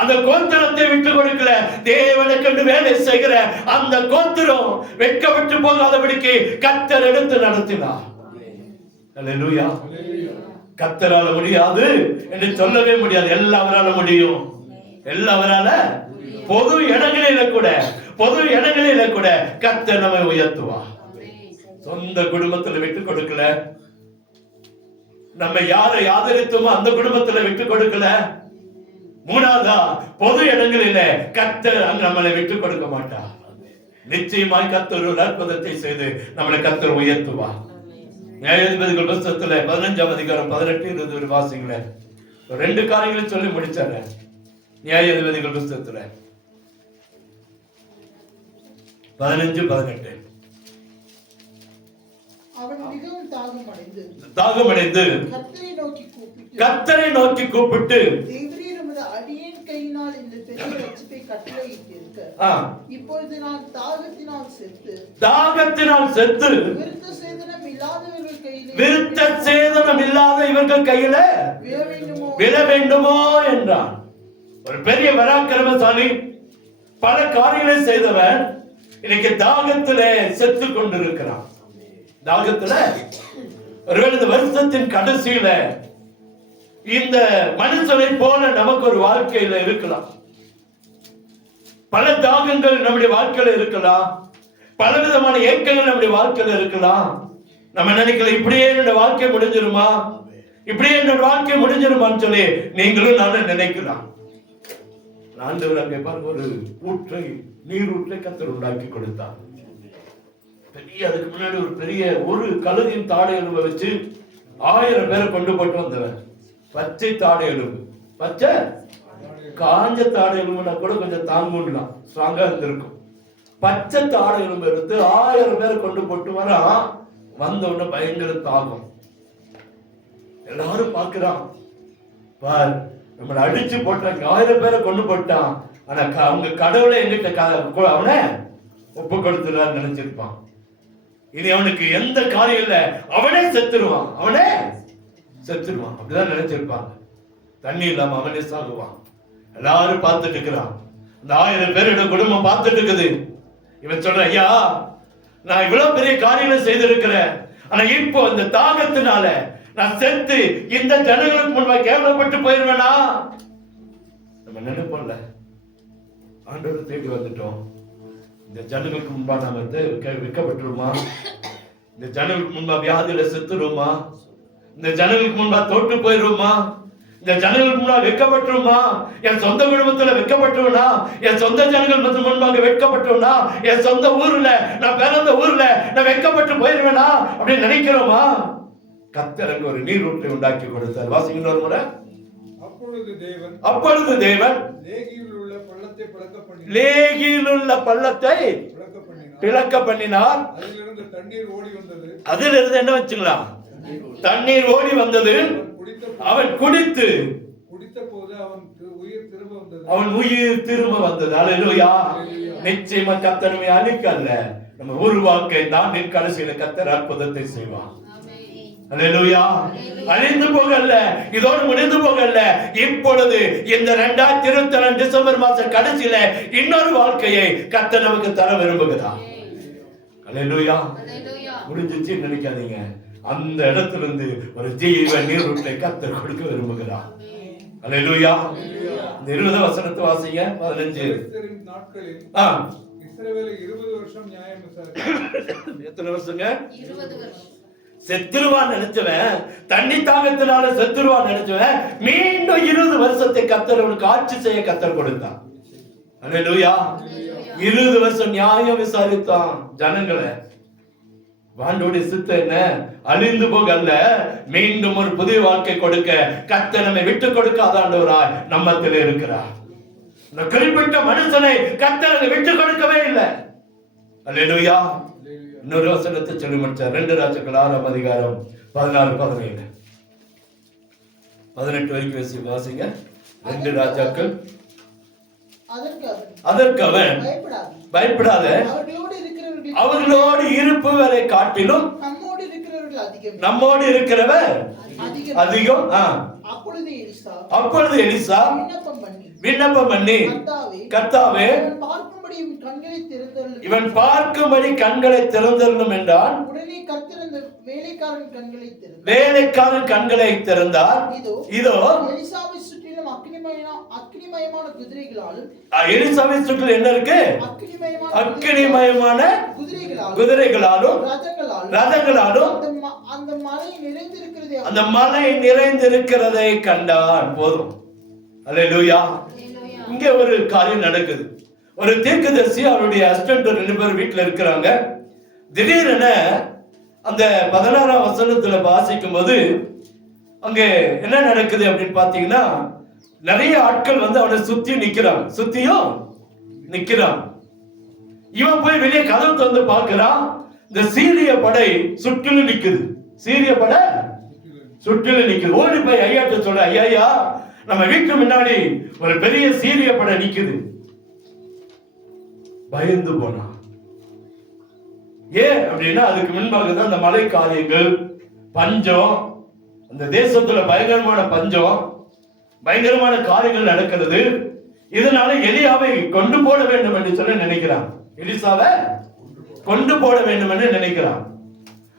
அந்த கோத்திரத்தை விட்டு கொடுக்கல, தேவனுக்கு வேலை செய்கிற அந்த கோத்திரம் வெட்கப்பட்டு போகாதபடிக்கு கர்த்தர் எடுத்து நடத்தினார். அல்லேலூயா. கர்த்தரால முடியாது என்று சொல்லவே முடியாது. எல்லாவரால முடியும், எல்லாவரால. பொது இடங்களில கூட கர்த்தர் நம்மை உயர்த்துவா. சொந்த குடும்பத்துல விட்டு கொடுக்கல, நம்ம யாரை ஆதரித்தோமோ அந்த குடும்பத்துல விட்டு கொடுக்கல. மூணாவதா, பொது இடங்களில கர்த்தர் நம்மளை விட்டு கொடுக்க மாட்டார். நிச்சயமாய் கர்த்தர் ஒரு அற்புதத்தை செய்து நம்மளை கர்த்தர் உயர்த்துவா. நியாயாதிபதிகள் புத்தகத்துல 15ஆம் அதிகாரம் 18-20 வாசிங்கள. 2 காரியங்களை சொல்லி முடிச்சாரு. நியாயாதிபதிகள் புத்தகத்துல 15-18. அவன் மிகவும் தாகமடைந்து கர்த்தரை நோக்கி கூப்பிட்டு, தேவரீர் உமது அடியேன் கையினால் இந்த பெரிய ரட்சிப்பை கட்டளையிட்டிருக்க, இப்பொழுது நான் தாகத்தினால் செத்து விருத்த சேதனம் இல்லாத இவர்கள் கையில விழ வேண்டுமோ என்றான். ஒரு பெரிய பராக்கிரமசாலி, பல காரியங்களை செய்தவன், இன்னைக்கு தாகத்திலே செத்து கொண்டிருக்கிறான். தாகத்துல ஒருவேளை இந்த வருஷத்தின் கடைசியில இந்த மனுஷனை போல நமக்கு ஒரு வாழ்க்கையில இருக்கலாம். பல தாகங்கள் நம்முடைய வாழ்க்கையில இருக்கலாம், பலவிதமான ஏக்கங்கள் நம்முடைய வாழ்க்கையில இருக்கலாம். நம்ம நினைக்கல, இப்படியே என்னோட வாழ்க்கை முடிஞ்சிருமா, இப்படியே என்னோட வாழ்க்கை முடிஞ்சிருமான்னு சொல்லி நீங்களும் நானும் நினைக்கலாம். ஆண்டவர் அங்கே பாருங்க, ஒரு ஊற்றை, நீர் ஊற்றை கர்த்தர் உண்டாக்கி கொடுத்தார். பெரிய, அதுக்கு முன்னாடி ஒரு கழுதின் தாடை எலும்பை வச்சு 1000 பேரை கொண்டு போட்டு வந்தவன். பச்சை தாடை எலும்பு, பச்சை காஞ்ச தாடை எலும்புனா கூட கொஞ்சம் தாங்கலாம், ஸ்ட்ராங்கா இருந்திருக்கும். பச்சை தாடை எலும்பு எடுத்து 1000 பேரை கொண்டு போட்டு வரா. வந்த உடனே பயங்கர தாகம். எல்லாரும் பாக்குறான், பார் நம்மளை அடிச்சு போட்டாங்க, 1000 பேரை கொண்டு போட்டான். ஆனா அவங்க கடவுளை எங்கிட்ட அவனை ஒப்பு கொடுத்துறான்னு நினைச்சிருப்பான். இனி அவனுக்கு எந்த காரியம் இல்ல, அவனே செத்துருவான். அப்படிதான் நினைச்சிருப்பாங்க. தண்ணி இல்லாம அவனே சாகுவான். எல்லாரும் பார்த்துட்டு இருக்கிறான். அந்த 1000 பேரோட குடும்பம் பார்த்துட்டு இருக்குது. இவன் சொல்ற, ஐயா நான் இவ்வளவு பெரிய காரியங்களை செய்திருக்கிறேன், ஆனா இப்போ இந்த தாகத்தினால நான் செத்து இந்த ஜனங்களுக்கு முன்பாக கேவலப்பட்டு போயிருவேனா? நம்ம நினைப்போம்ல, ஆண்டவரை தேடி வந்துட்டோம், இந்த ஜனங்களுக்கு முன்பா நாம விற்கப்பட்டுருமா, இந்த ஜனங்களுக்கு முன்பா வியாதியில செத்துருமா, இந்த ஜனங்களுக்கு முன்பா தோற்று போயிருமா, இந்த ஜனங்களுக்கு முன்பா வெட்கப்பட்டுருமா, என் சொந்த குடும்பத்துல வெட்கப்பட்டுருவனா, என் சொந்த ஜனங்கள் முன்பாக வெட்கப்பட்டுருவனா, என் சொந்த ஊர்ல, நான் பிறந்த ஊர்ல நான் வெட்கப்பட்டு போயிருவேனா அப்படின்னு நினைக்கிறோமா? கர்த்தர் அங்கு ஒரு நீரூற்றை உண்டாக்கி கொடுத்தார். வாசிங்க இன்னொரு முறை. அப்பொழுது தேவன் லேகியில் உள்ள பள்ளத்தை பிளக்க பண்ணினார். அதிலிருந்து என்ன வச்சுங்களா, தண்ணீர் ஓடி வந்தது. அவன் குடித்து அவன் உயிர் திரும்ப வந்தது. அல்லேலூயா. நிச்சயமா கர்த்தர் நம்மை அழிக்கல்ல, நம்ம உருவாக்க தாண்டின் கடைசியில கர்த்தர் அற்புதத்தை செய்வான். அல்லேலூயா. அழிந்து போகல, இதோடு முடிந்து போகல. இப்பொழுது இந்த 2022 டிசம்பர் மாச கடைசியில இன்னொரு வாழ்க்கையை கர்த்தர் நமக்கு தர விரும்புகிறார். அல்லேலூயா. முடிஞ்சிச்சு நினைக்காதீங்க. அந்த இடத்துல இருந்து ஒரு ஜீவ நீரூற்றை கர்த்தர் கொடுக்க விரும்புகிறார். அல்லேலூயா. இந்த 20 வசனத்தை வாசிங்க. 15 நாட்களில் இஸ்ரவேலை 20 வருஷம் நியாயம் விசாரித்தார். எத்தனை வருஷங்க? 20 வருஷம். செத்துருவான் நினைச்சவன், தண்ணி தாகத்தினால செத்துருவான் நினைச்சவன், மீண்டும் 20 வருஷத்தை கர்த்தர் அவனுக்கு ஆட்சி செய்ய கர்த்தர் கொடுத்தான். அல்லேலூயா. 20 வருஷம் நியாயம் விசாரித்தான் ஜனங்களை. வாண்டோடைய சித்தம் என்ன? அழிந்து போகல்ல, மீண்டும் ஒரு புதிய வாழ்க்கை கொடுக்க கர்த்தர் நம்மை விட்டு கொடுக்காத ஆண்டவராய் நம்மத்தில் இருக்கிறார். இந்த குறிப்பிட்ட மனுஷனை கர்த்தர் விட்டு கொடுக்கவே இல்லை. அல்லேலூயா. இன்னொரு வசனத்தை சொல்லி முடிச்சார். 2 ராஜாக்கள் 6ஆம் அதிகாரம் 16, 17, 18 வரைக்கும் வாசிங்க. 2 ராஜாக்கள் அதற்கு அவன் பயப்படாத, அவர்களோடு இருப்பவரை காட்டிலும் நம்மோடு இருக்கிறவர் அதிகம். அப்பொழுது எலிசா விண்ணப்பம் பண்ணி, கர்த்தாவே இவன் பார்க்கும்படி கண்களை திறந்தருளும் என்றான். வேலைக்காரன் கண்களை திறந்தார். இதோ எலிசாவை சுற்றிலும் என்ன இருக்கு? அக்கினிமயமான குதிரைகளாலும் ரதங்களாலும் அந்த மலை நிறைந்திருக்கிறதை கண்டான். போதும். அல்லேலூயா. இங்க ஒரு காரியம் நடக்குது. ஒரு தீர்க்கதரிசி அவருடைய அசிஸ்டன்ட் 2 பேர் வீட்டுல இருக்கிறாங்க. திடீரென அந்த 16ஆம் வசனத்துல வாசிக்கும் போது அங்க என்ன நடக்குது அப்படின்னு பாத்தீங்கன்னா, நிறைய ஆட்கள் வந்து அவனை சுத்தியும் நிக்கிறான். இவன் போய் வெளியே கதவு திறந்து பார்க்கிறான். இந்த சீரிய படை சுற்றிலும் நிக்குது. ஓடி போய் ஐயாட்ட சொல்ற, ஐயா நம்ம வீட்டு முன்னாடி ஒரு பெரிய சீரிய படை நிக்குது. பயந்து போனான். ஏன் அப்படின்னா, அதுக்கு முன்பாக தான் அந்த மழை காரியங்கள், பஞ்சம், அந்த தேசத்துல பயங்கரமான பஞ்சம், பயங்கரமான காரியங்கள் நடக்கிறது. இதனால எலியாவை கொண்டு போட வேண்டும் என்று சொல்ல நினைக்கிறான். எலிசாவை கொண்டு போட வேண்டும் என்று நினைக்கிறான்.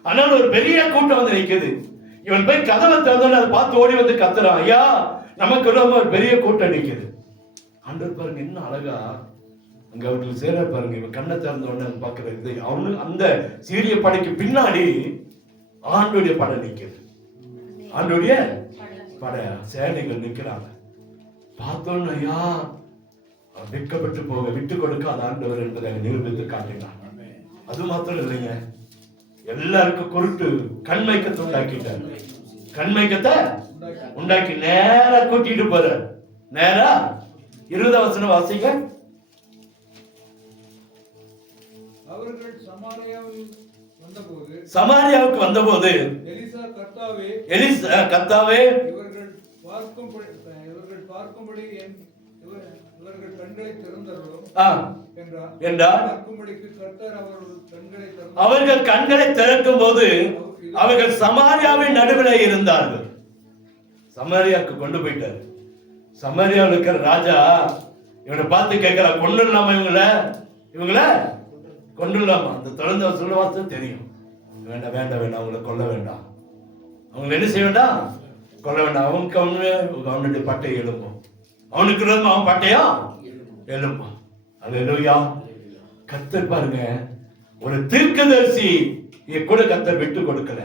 ஆனால் ஒரு பெரிய கூட்டம் வந்து நிற்குது. இவன் போய் கதவை திறந்து அதை பார்த்து ஓடி வந்து கத்துறான், ஐயா நமக்கு ஒரு பெரிய கூட்டம் நிற்குது. ஆண்டவர் பாருங்க என்ன அழகா அங்க அவர்கள் சேர பாருங்க. இவன் கண்ணை திறந்த உடனே பாக்குறது, அவனு அந்த சீரிய படைக்கு பின்னாடி ஆண்டுடைய படை நிற்குது. ஆண்டுடைய படை சேனைகள் நிற்கிறாங்க. பார்த்தோன்னு ஐயா வெட்கப்பட்டு போக விட்டு கொடுக்காத ஆண்டவர் என்பதை நிரூபித்து காட்டினார். அது மாத்திரம் இல்லைங்க, எல்லாருக்கும் குருட்டு கண்மைக்கத்தை உண்டாக்கிட்டார். கண்மைக்கத்தை உண்டாக்கி நேரா கூட்டிட்டு போற. நேரா 20 வசனம் வாசிங்க. அவர்கள் சமாரியாவுக்கு வந்தபோது எலிசா கர்த்தாவே இவர்கள் பார்க்கும்படி இவர்கள் கண்களை திறந்தருளும் என்றார். அவர்கள் கண்களை திறக்கும் போது அவர்கள் சமாரியாவின் நடுவில் இருந்தார்கள். சமாரியாவுக்கு கொண்டு போயிட்டார். சமாரியாவில் இருக்கிற ராஜா இவனை பார்த்து கேட்கிறா, கொண்டுடலாமா இவங்கள கொண்டுடலாமா? அந்த தொடர்ந்து சொல்ல வார்த்தை தெரியும். வேண்டாம் வேண்டாம் வேண்டாம், அவங்களை கொல்ல வேண்டாம். அவங்களை என்ன செய்ய வேண்டாம்? கொல்ல வேண்டாம். அவனுடைய பட்டை எழும்பும். அவனுக்கு அவன் பட்டையும் எழும்பும். அல்லேலூயா. கர்த்தர் பாருங்க, ஒரு தீர்க்கதரிசி கூட கர்த்தர் விட்டு கொடுக்கல.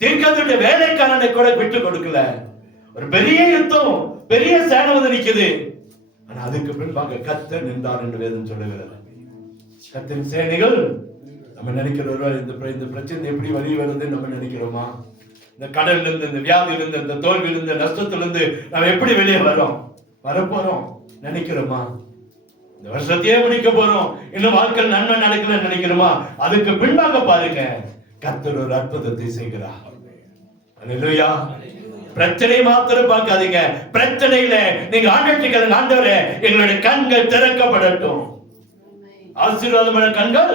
தீர்க்கதரிசியுடைய வேலைக்காரனை கூட விட்டு கொடுக்கல. ஒரு பெரிய யுத்தம், பெரிய சேனை வந்து நிக்குது. ஆனா அதுக்கு பின்பாக கர்த்தர் நின்றார் என்று வேதம் சொல்லுகிறது. கர்த்தரின் சேனைகள் நம்ம நினைக்கிறோம், இந்த பிரச்சனை எப்படி வெளியே வருது நம்ம நினைக்கிறோமா? இந்த கடல்ல இருந்து, இந்த வியாதியில இருந்து, இந்த தோல்வியில இருந்து, நஷ்டத்துல இருந்து நம்ம எப்படி வெளியே வரப்போறோம் நினைக்கிறோமா? இந்த வருஷத்தையே முடிக்க போறோம், இன்னும் வாழ்க்கை நன்மை நடக்கல நினைக்கிறோமா? அதுக்கு பின்பாக பாருங்க, கர்த்தர் ஒரு அற்புதத்தை செய்கிறார். அல்லேலூயா. பிரச்சனை மாத்திரம் பார்க்காதீங்க. பிரச்சனையில நீங்க ஆண்டவரே, ஆண்டவரே எங்களுடைய கண்கள் திறக்கப்படட்டும். ஆசீர்வாதமான கண்கள்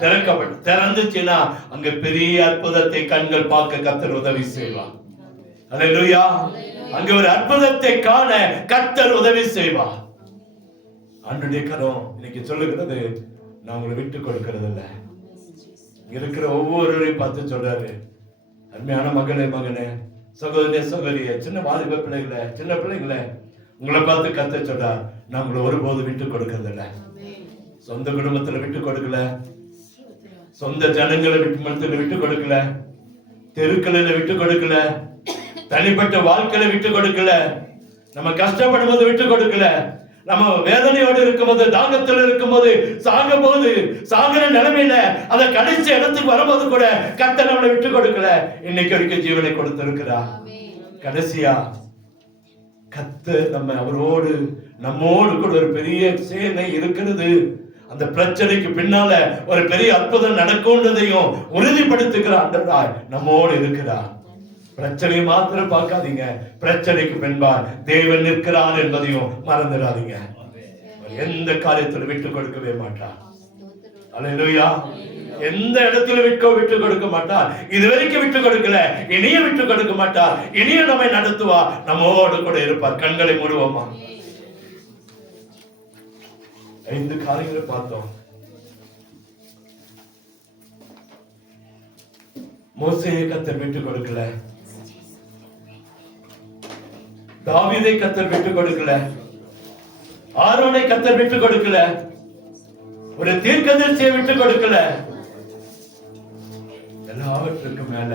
திறக்கப்படும். திறந்துச்சுன்னா அங்க பெரிய அற்புதத்தை கண்கள் பார்க்க கர்த்தர் உதவி செய்வார். அல்லேலூயா. அங்க ஒரு அற்புதத்தை காண கர்த்தர் உதவி செய்வார். ஆண்டவருடைய கரம் இன்னைக்கு சொல்லுகிறது, நான் உங்களை விட்டு கொடுக்கிறது இல்ல. இருக்கிற ஒவ்வொருவரையும் பார்த்து சொல்றாரு, அருமையான மகனே, சகோதரிய சகோதரிய, சின்ன வாலிப பிள்ளைகளை, சின்ன பிள்ளைங்களை உங்களை பார்த்து கர்த்தர் சொல்றார், நான் உங்களை ஒருபோது விட்டு கொடுக்கிறது இல்ல. சொந்த குடும்பத்துல விட்டு கொடுக்கல, சொந்த ஜனங்களை விட்டு கொடுக்கல, தெருக்களில விட்டு கொடுக்கல, தனிப்பட்ட வாழ்க்கையில விட்டு கொடுக்கல, நம்ம கஷ்டப்படும் போது விட்டு கொடுக்கல, நம்ம வேதனையோடு இருக்கும்போது, தாகத்தில் இருக்கும்போது, சாகிற நிலைமையில அந்த கடைசி இடத்துக்கு வரும்போது கூட கர்த்தர் நம்மளை விட்டு கொடுக்கல. இன்னைக்கு வரைக்கும் ஜீவனை கொடுத்திருக்கிறார். கடைசியா கர்த்தர் நம்மோடு கூட ஒரு பெரிய சேனை இருக்கிறது. அந்த பிரச்சனைக்கு பின்னால ஒரு பெரிய அற்புதம் நடக்கும்ன்றதையும் உறுதிப்படுத்துகிறார். நம்மோடு இருக்கிறார். பிரச்சனையை மாத்திரம் பார்க்காதீங்க, பிரச்சனைக்கு பின்பால் தேவன் நிற்கிறார் என்பதையும் மறந்துடாதீங்க. எந்த காரியத்தில் விட்டு கொடுக்கவே மாட்டார். அல்லேலூயா. எந்த இடத்துல விட்டு கொடுக்க மாட்டார். இதுவரைக்கும் விட்டு கொடுக்கல, இனிய விட்டு கொடுக்க மாட்டார். இனிய நம்மை நடத்துவார், நம்மோடு கூட இருப்பார். கண்களை மூடுவோமா? 5 காரியங்களை பார்த்தோம். மோசேயை கர்த்தர் விட்டு கொடுக்கல, தாவீதை கர்த்தர் விட்டு கொடுக்கல, ஆரோனை கர்த்தர் விட்டு கொடுக்கல, ஒரு தீர்க்கதரிசியை விட்டு கொடுக்கல. எல்லாவற்றுக்கும் மேல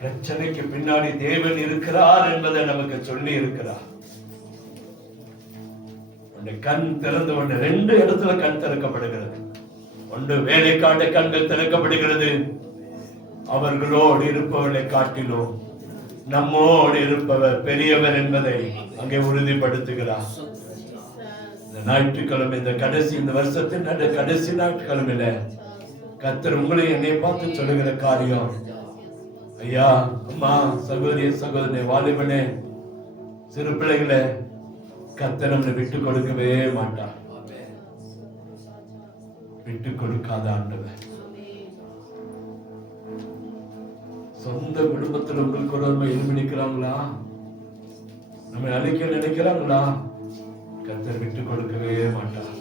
பிரச்சனைக்கு பின்னாடி தேவன் இருக்கிறார் என்பதை நமக்கு சொல்லி இருக்கிறார். கண் திறந்து ஒன்று 2 இடத்துல கண் திறக்கப்படுகிறது. ஒன்று வேலைக்காட்ட கண்கள் திறக்கப்படுகிறது. அவர்களோடு இருப்பவர்களை காட்டிலும் நம்மோடு இருப்பவர் பெரியவர் என்பதை அங்கே உறுதிப்படுத்துகிறார். இந்த ஞாயிற்றுக்கிழமை, இந்த வருஷத்தின் கடைசி ஞாயிற்றுக்கிழமையில கர்த்தர் உங்களை என்னை பார்த்து சொல்லுகிற காரியம், ஐயா, அம்மா, சகோதரிய சகோதரனே, வாலிபனே, சிறு பிள்ளைகளை கர்த்தர் நம்மளை விட்டு கொடுக்கவே மாட்டார். விட்டு கொடுக்காத ஆண்டவர். சொந்த குடும்பத்தில் உங்களுக்கு ஒரு எதிர்பிடிக்கிறாங்களா, நம்ம அழிக்க நினைக்கிறாங்களா, கர்த்தர் விட்டு கொடுக்கவே மாட்டார்.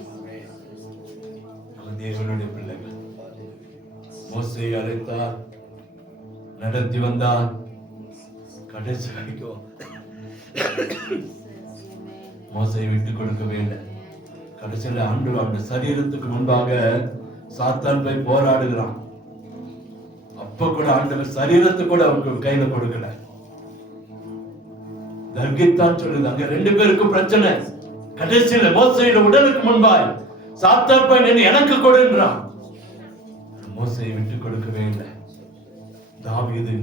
தேவனுடைய பிள்ளைகள் மோசேயை அழைத்தார், நடத்தி வந்தார். கடைசி வரைக்கும் மோசேயை விட்டு கொடுக்கவே இல்லை. கடைசியில் ஆண்டு சரீரத்துக்கு முன்பாக சாத்தான் போய் போராடுகிறான். அப்ப கூட ஆண்டவர் சரீரத்துக்கு கூட அவருக்கு கையில கொடுக்கல. தர்கித்தான் சொல்லுது, அங்க 2 பேருக்கும் பிரச்சனை. கடைசியில மோசேயோட உடலுக்கு முன்பாய் சாத்தான் போய் நின்று எனக்கு கொடுன்றான். மோசேயை விட்டு கொடுக்கவே இல்லை. தாவீது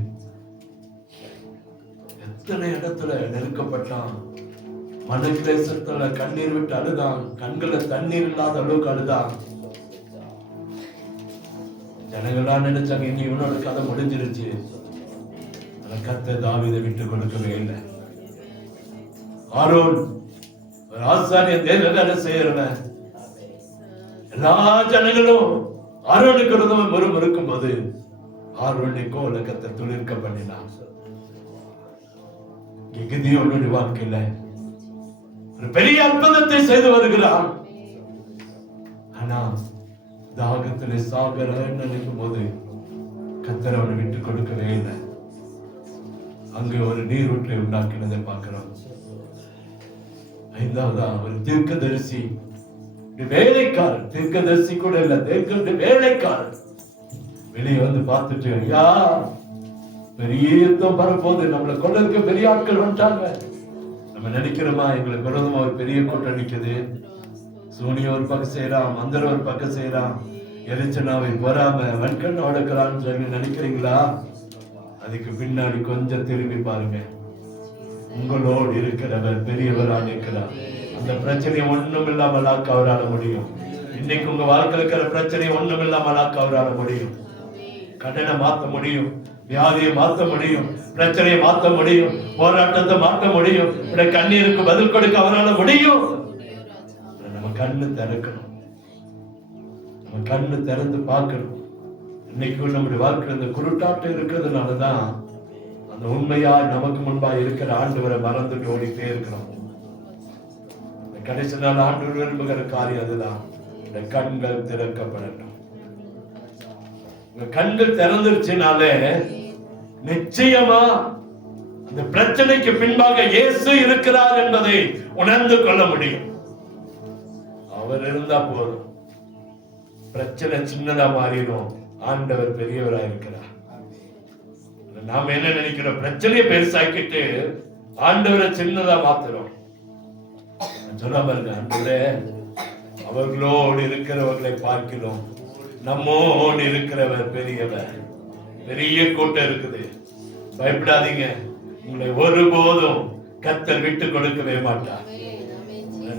எத்தனை இடத்துல நெருக்கப்பட்டான், மனக்கிலேசத்துல கண்ணீர் விட்டு அழுதான், கண்களை தண்ணீர் இல்லாத அளவுக்கு அழுதான். ஜனங்களா நினைச்சாங்க இனி இவனோட கதை முடிஞ்சிருச்சு. கர்த்தர் தாவீதை விட்டு கொடுக்கவே இல்லை. ஆரோன் ஆசாரியன் தேவ வேலை செய்யறவன். எல்லா ஜனங்களும் ஆரோனுக்கு முறுமுறுக்கும் போது ஆரோனை கோல கர்த்தர் துளிர்க்க பண்ணினான். கிதியோனுடைய வாழ்க்கையில ஒரு பெரிய அற்புதத்தை செய்து வருகிறான். ஆனா தாகத்திலே சாகர நினைக்கும் போது கர்த்தர் அவனை விட்டு கொடுக்கவே இல்லை. அங்கே ஒரு நீரூற்றை உண்டாக்கினதை பார்க்கிறோம். 5வதா ஒரு தீர்க்கதரிசி, வேலைக்காரர், தீர்க்கதரிசி கூட இல்ல, வேலைக்காரர் வெளியே வந்து பார்த்துட்டு, ஐயா, பெரிய யுத்தம் வரப்போது, நம்மளை கொண்டதுக்கு பெரிய ஆட்கள் வந்துட்டாங்க. நம்ம நினைக்கிறோமா எங்களுக்கு விரோதமா ஒரு பெரிய கூட்டம் நிக்குது, சூனிய ஒரு பக்கம் செய்யறான், மந்திரம் ஒரு பக்கம் செய்யறான், எரிச்சனாவை பொறாம வன்கண் உடக்கிறான்னு சொல்லி நினைக்கிறீங்களா? அதுக்கு பின்னாடி கொஞ்சம் திரும்பி பாருங்க. உங்களோடு இருக்கிறவர் பெரியவராக இருக்கிறார். அந்த பிரச்சனையை ஒண்ணும் இல்லாமல் ஆக்க அவரால் முடியும். இன்னைக்கு உங்க வாழ்க்கையில் இருக்கிற பிரச்சனையை ஒண்ணும் இல்லாமல் ஆக்க அவரால் முடியும். கடனை மாற்ற முடியும், வியாதியை மாற்ற முடியும், பிரச்சனையை மாற்ற முடியும், போராட்டத்தை மாற்ற முடியும், கண்ணீருக்கு பதில் கொடுக்க அவரால் முடியும். நம்ம கண்ணு திறக்கணும், நம்ம கண்ணு திறந்து பார்க்கணும். இன்னைக்கு நம்முடைய வாழ்க்கையில் இந்த குருட்டாட்டம் இருக்கிறதுனாலதான் அந்த உண்மையா நமக்கு முன்பா இருக்கிற ஆண்டவரை மறந்துட்டு ஓடிட்டே இருக்கிறோம். கடைசி நாள் ஆண்டவர் விரும்புகிற காரியம் அதுதான், இந்த கண்கள் திறக்கப்படட்டும். கண்கள் திறந்துருச்சுனாலே நிச்சயமா அந்த பிரச்சனைக்கு பின்பாக இயேசு இருக்கிறார் என்பதை உணர்ந்து கொள்ள முடியும். அவர் இருந்தா போதும், பிரச்சனை சின்னதா மாறிடும். ஆண்டவர் பெரியவராக இருக்கிறார். நாம என்ன நினைக்கிறோம், பிரச்சனையை பெருசாக்கிட்டு ஆண்டவரை சின்னதா மாத்துறோம். சொல்ல பாருங்க, ஆண்டவரே, அவர்களோடு இருக்கிறவர்களை பார்க்கிறோம், நம்மோடு இருக்கிறவர் பெரியவர். பெரிய கூட்டம் இருக்குது, பயப்படாதீங்க. உங்களை ஒருபோதும் கர்த்தர் விட்டு கொடுக்கவே மாட்டார்.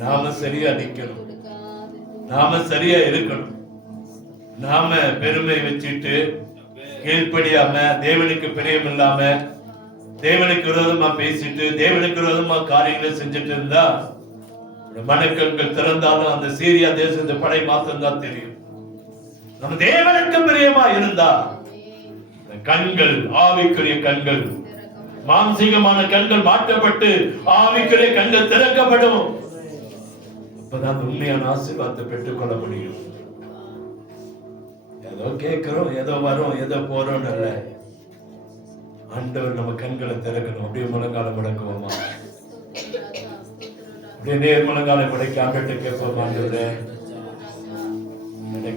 நாம சரியா நிக்கணும், நாம சரியா இருக்கணும். நாம பெருமை வச்சுட்டு கீழ்ப்படியாம, தேவனுக்கு பிரியம் இல்லாம, தேவனுக்கு விரோதமா பேசிட்டு, தேவனுக்கு விரோதமா காரியங்களை செஞ்சுட்டு இருந்தா மனக்கண்கள் திறந்தாலும் அந்த சீரியா தேசத்து படை மாத்தம் தான் தெரியும். நம்ம தேவனுக்கு பிரியமா இருந்தா கண்கள், ஆவிக்குரிய கண்கள், மாம்சீகமான கண்கள் மாற்றப்பட்டு ஆவிக்குரிய கண்கள் திறக்கப்படும். அப்பதான் உண்மையான ஆசீர்வாதத்தை பெற்றுக் கொள்ள முடியும். ஏதோ கேட்கிறோம், ஏதோ வரும், ஏதோ போறோம் அல்ல. ஆண்டவர் நம்ம கண்களை திறக்கணும். அப்படியே முழங்கால முடக்குவோமா? அப்படியே நேர் முழங்கால முடக்கி ஆண்டவர்கிட்ட கேட்போமா? ஆண்டவரே,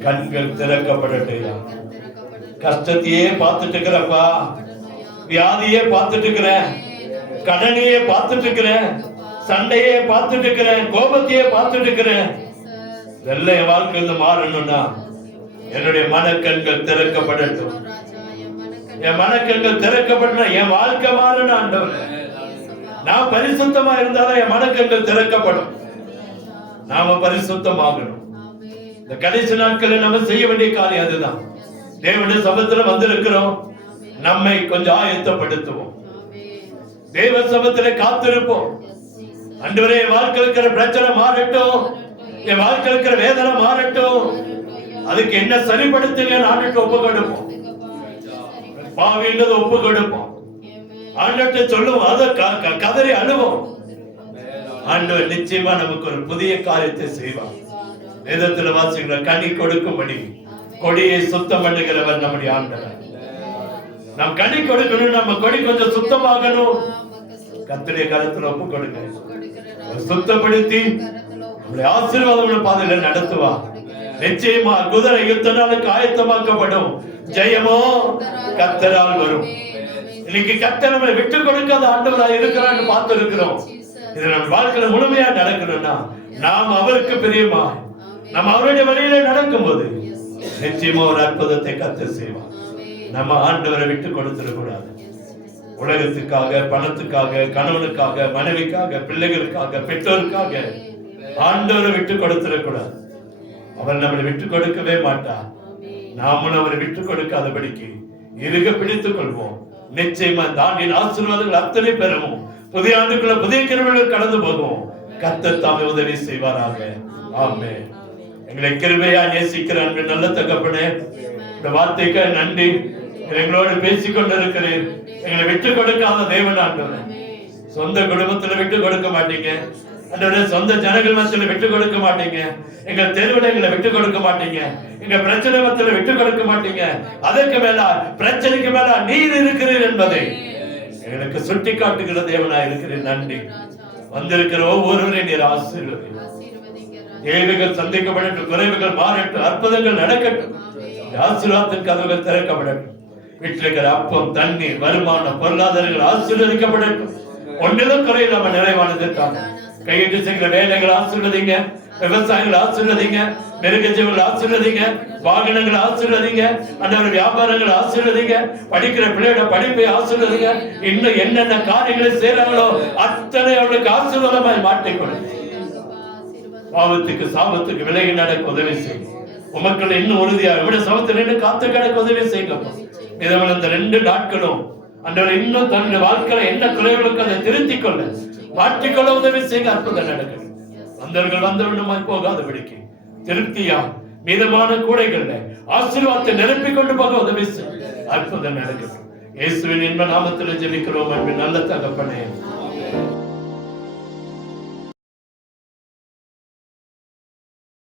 கண்கள் திறக்கப்படட்டையா. கஷ்டத்தையே பார்த்துட்டு இருக்கிறப்பா, வியாதியே பார்த்துட்டு இருக்கிறேன், கடனையே பார்த்துட்டு இருக்கிறேன், சண்டையே பார்த்துட்டு இருக்கிறேன், கோபத்தையே பார்த்துட்டு இருக்கிறேன். இதெல்லாம் என் வாழ்க்கையில மாறணும்னா என்னுடைய மனக்கண்கள் திறக்கப்படட்டும். என் மனக்கண்கள் திறக்கப்படணும், என் வாழ்க்கை மாறணும். ஆண்டவரே, நான் பரிசுத்தமா இருந்தாலும் என் மனக்கண்கள் திறக்கப்படும். நாம பரிசுத்தமாகணும். இந்த கடைசி நாட்களில் நம்ம செய்ய வேண்டிய காரியம் அதுதான். தேவனுடைய சபத்துல வந்திருக்கிறோம், நம்மை கொஞ்சம் ஆயத்தப்படுத்துவோம். தேவ சபத்துல காத்திருப்போம். ஆண்டவரே, என் வாழ்க்கையில் இருக்கிற பிரச்சனை மாறட்டும், என் வாழ்க்கையில் இருக்கிற வேதனை மாறட்டும், அதுக்கு என்ன சரிப்படுத்துங்க ஆண்டுட்டு ஒப்பு கொடுப்போம். பாவின்றது ஒப்பு கொடுப்போம். ஆண்டவர்கிட்ட சொல்லுவோம், அதை கதறி அழுவோம். ஆண்டவர் நிச்சயமா நமக்கு ஒரு புதிய காரியத்தை செய்வார். வேதத்துல வாசிக்கிற கனி கொடுக்கும்படி கொடியை சுத்தம் பண்ணுகிறவர் நம்முடைய ஆண்டவர். நாம் கனி கொடுக்கணும், நம்ம கொடி கொஞ்சம் சுத்தமாகணும். கர்த்தருடைய கரத்துல ஒப்பு கொடுங்க. சுத்தப்படுத்தி நம்முடைய ஆசீர்வாதம் பாதையில நடத்துவா. நிச்சயமா குதிரை யுத்த நாளுக்கு ஆயத்தமாக்கப்படும். ஜெயமோ கர்த்தரால் வரும். இன்னைக்கு கர்த்தர் நம்மை விட்டு கொடுக்காத ஆண்டவராக இருக்கிறான்னு பார்த்து இருக்கிறோம். இது நம்ம வாழ்க்கையில முழுமையா நடக்கணும்னா நாம் அவருக்கு பிரியமா, நம்ம அவருடைய வழியில நடக்கும் போது நிச்சயமா ஒரு அற்புதத்தை கர்த்தர் செய்வார். நம்ம ஆண்டவரை விட்டு கொடுத்துடக்கூடாது. உலகத்துக்காக, பணத்துக்காக, கணவனுக்காக, மனைவிக்காக, பிள்ளைகளுக்காக, பெற்றோருக்காக ஆண்டவரை விட்டு கொடுத்துடக்கூடாது. அவர் நம்மளை விட்டு கொடுக்கவே மாட்டார். நாமும் அவரை விட்டு கொடுக்காதபடிக்கு இருக பிடித்துக் கொள்வோம். நிச்சயமா இந்த ஆண்டின் ஆசீர்வாதங்கள் அத்தனை பெறுவோம். புதிய ஆண்டுக்குள்ள புதிய கிருபைகள் கடந்து போகும். கர்த்தர் தாமே உதவி செய்வாராக. ஆமென். எங்களை கிருபையா நேசிக்கிற அன்பு நல்ல தகப்பனே, இந்த வார்த்தைக்கு நன்றி. எங்களோடு பேசிக் கொண்டிருக்கிறேன். எங்களை விட்டு கொடுக்காத தேவன் ஆண்டவரே. சொந்த குடும்பத்துல விட்டு கொடுக்க மாட்டீங்க ஆண்டவரே, சொந்த ஜனங்கள் மத்தியில விட்டு கொடுக்க மாட்டீங்க, எங்க தெருவில் எங்களை விட்டு கொடுக்க மாட்டீங்க, எங்க பிரச்சனை மத்தியில விட்டு கொடுக்க மாட்டீங்க. அதற்கு மேல பிரச்சனைக்கு மேல நீர் இருக்கிறீர் என்பதை எங்களுக்கு சுட்டி காட்டுகிற தேவனா இருக்கிறேன். நன்றி. வந்திருக்கிற ஒவ்வொருவரையும் நீர் ஆசீர்வதி. தேவைகள் சந்திக்கப்படட்டும், குறைவுகள் மாறட்டும், அற்புதங்கள் நடக்கட்டும், ஆசீர்வாதத்தின் கதவுகள் திறக்கப்படட்டும். வீட்டில் இருக்கிற அப்பம், தண்ணீர், வருமானம், பொருளாதாரங்கள் ஆசீர்வதிக்கப்படட்டும். ஒன்றிலும் குறையில்லாம நிறைவானதற்காக கையிட்டு செய்கிற வேலைகள் ஆசீர்வதிங்க, விவசாயிகள் ஆசீர்வதிங்க, மிருகஜீவர்கள் ஆசீர்வதிங்க, வாகனங்கள் ஆசீர்வதிங்க, அன்றாட வியாபாரங்கள் ஆசீர்வதிங்க, படிக்கிற பிள்ளையோட படிப்பை ஆசீர்வதிங்க. இன்னும் என்னென்ன காரியங்களை செய்யறாங்களோ அத்தனை அவர்களுக்கு ஆசீர்வாதமாய் மாற்றிக்கொள்ளுங்க. பாவத்துக்கு சாபத்துக்கு விலகி நடக்க உதவி செய்யுங்க. உமக்கள் இன்னும் உறுதியாக விட சமத்துல காத்து கிடக்க உதவி செய்யுங்க. இதனால் இந்த 2 நாட்களும் அன்றவர் இன்னும் தன்னுடைய வாழ்க்கையில என்ன குறைகளுக்கு அதை திருத்திக் கொள்ள, மாற்றிக்கொள்ள உதவி செய்ய. அற்புதம் நடக்கும். வந்தவர்கள் வந்தவனுமாய் போகாதபடிக்கு திருப்தியா மீதமான கூடைகள்ல ஆசீர்வாதத்தை நிரப்பிக் கொண்டு போக உதவி செய்ய. அற்புதம் நடக்கும். இயேசுவின் இன்ப நாமத்தில் ஜெபிக்கிறோம். நல்ல தகப்பனே.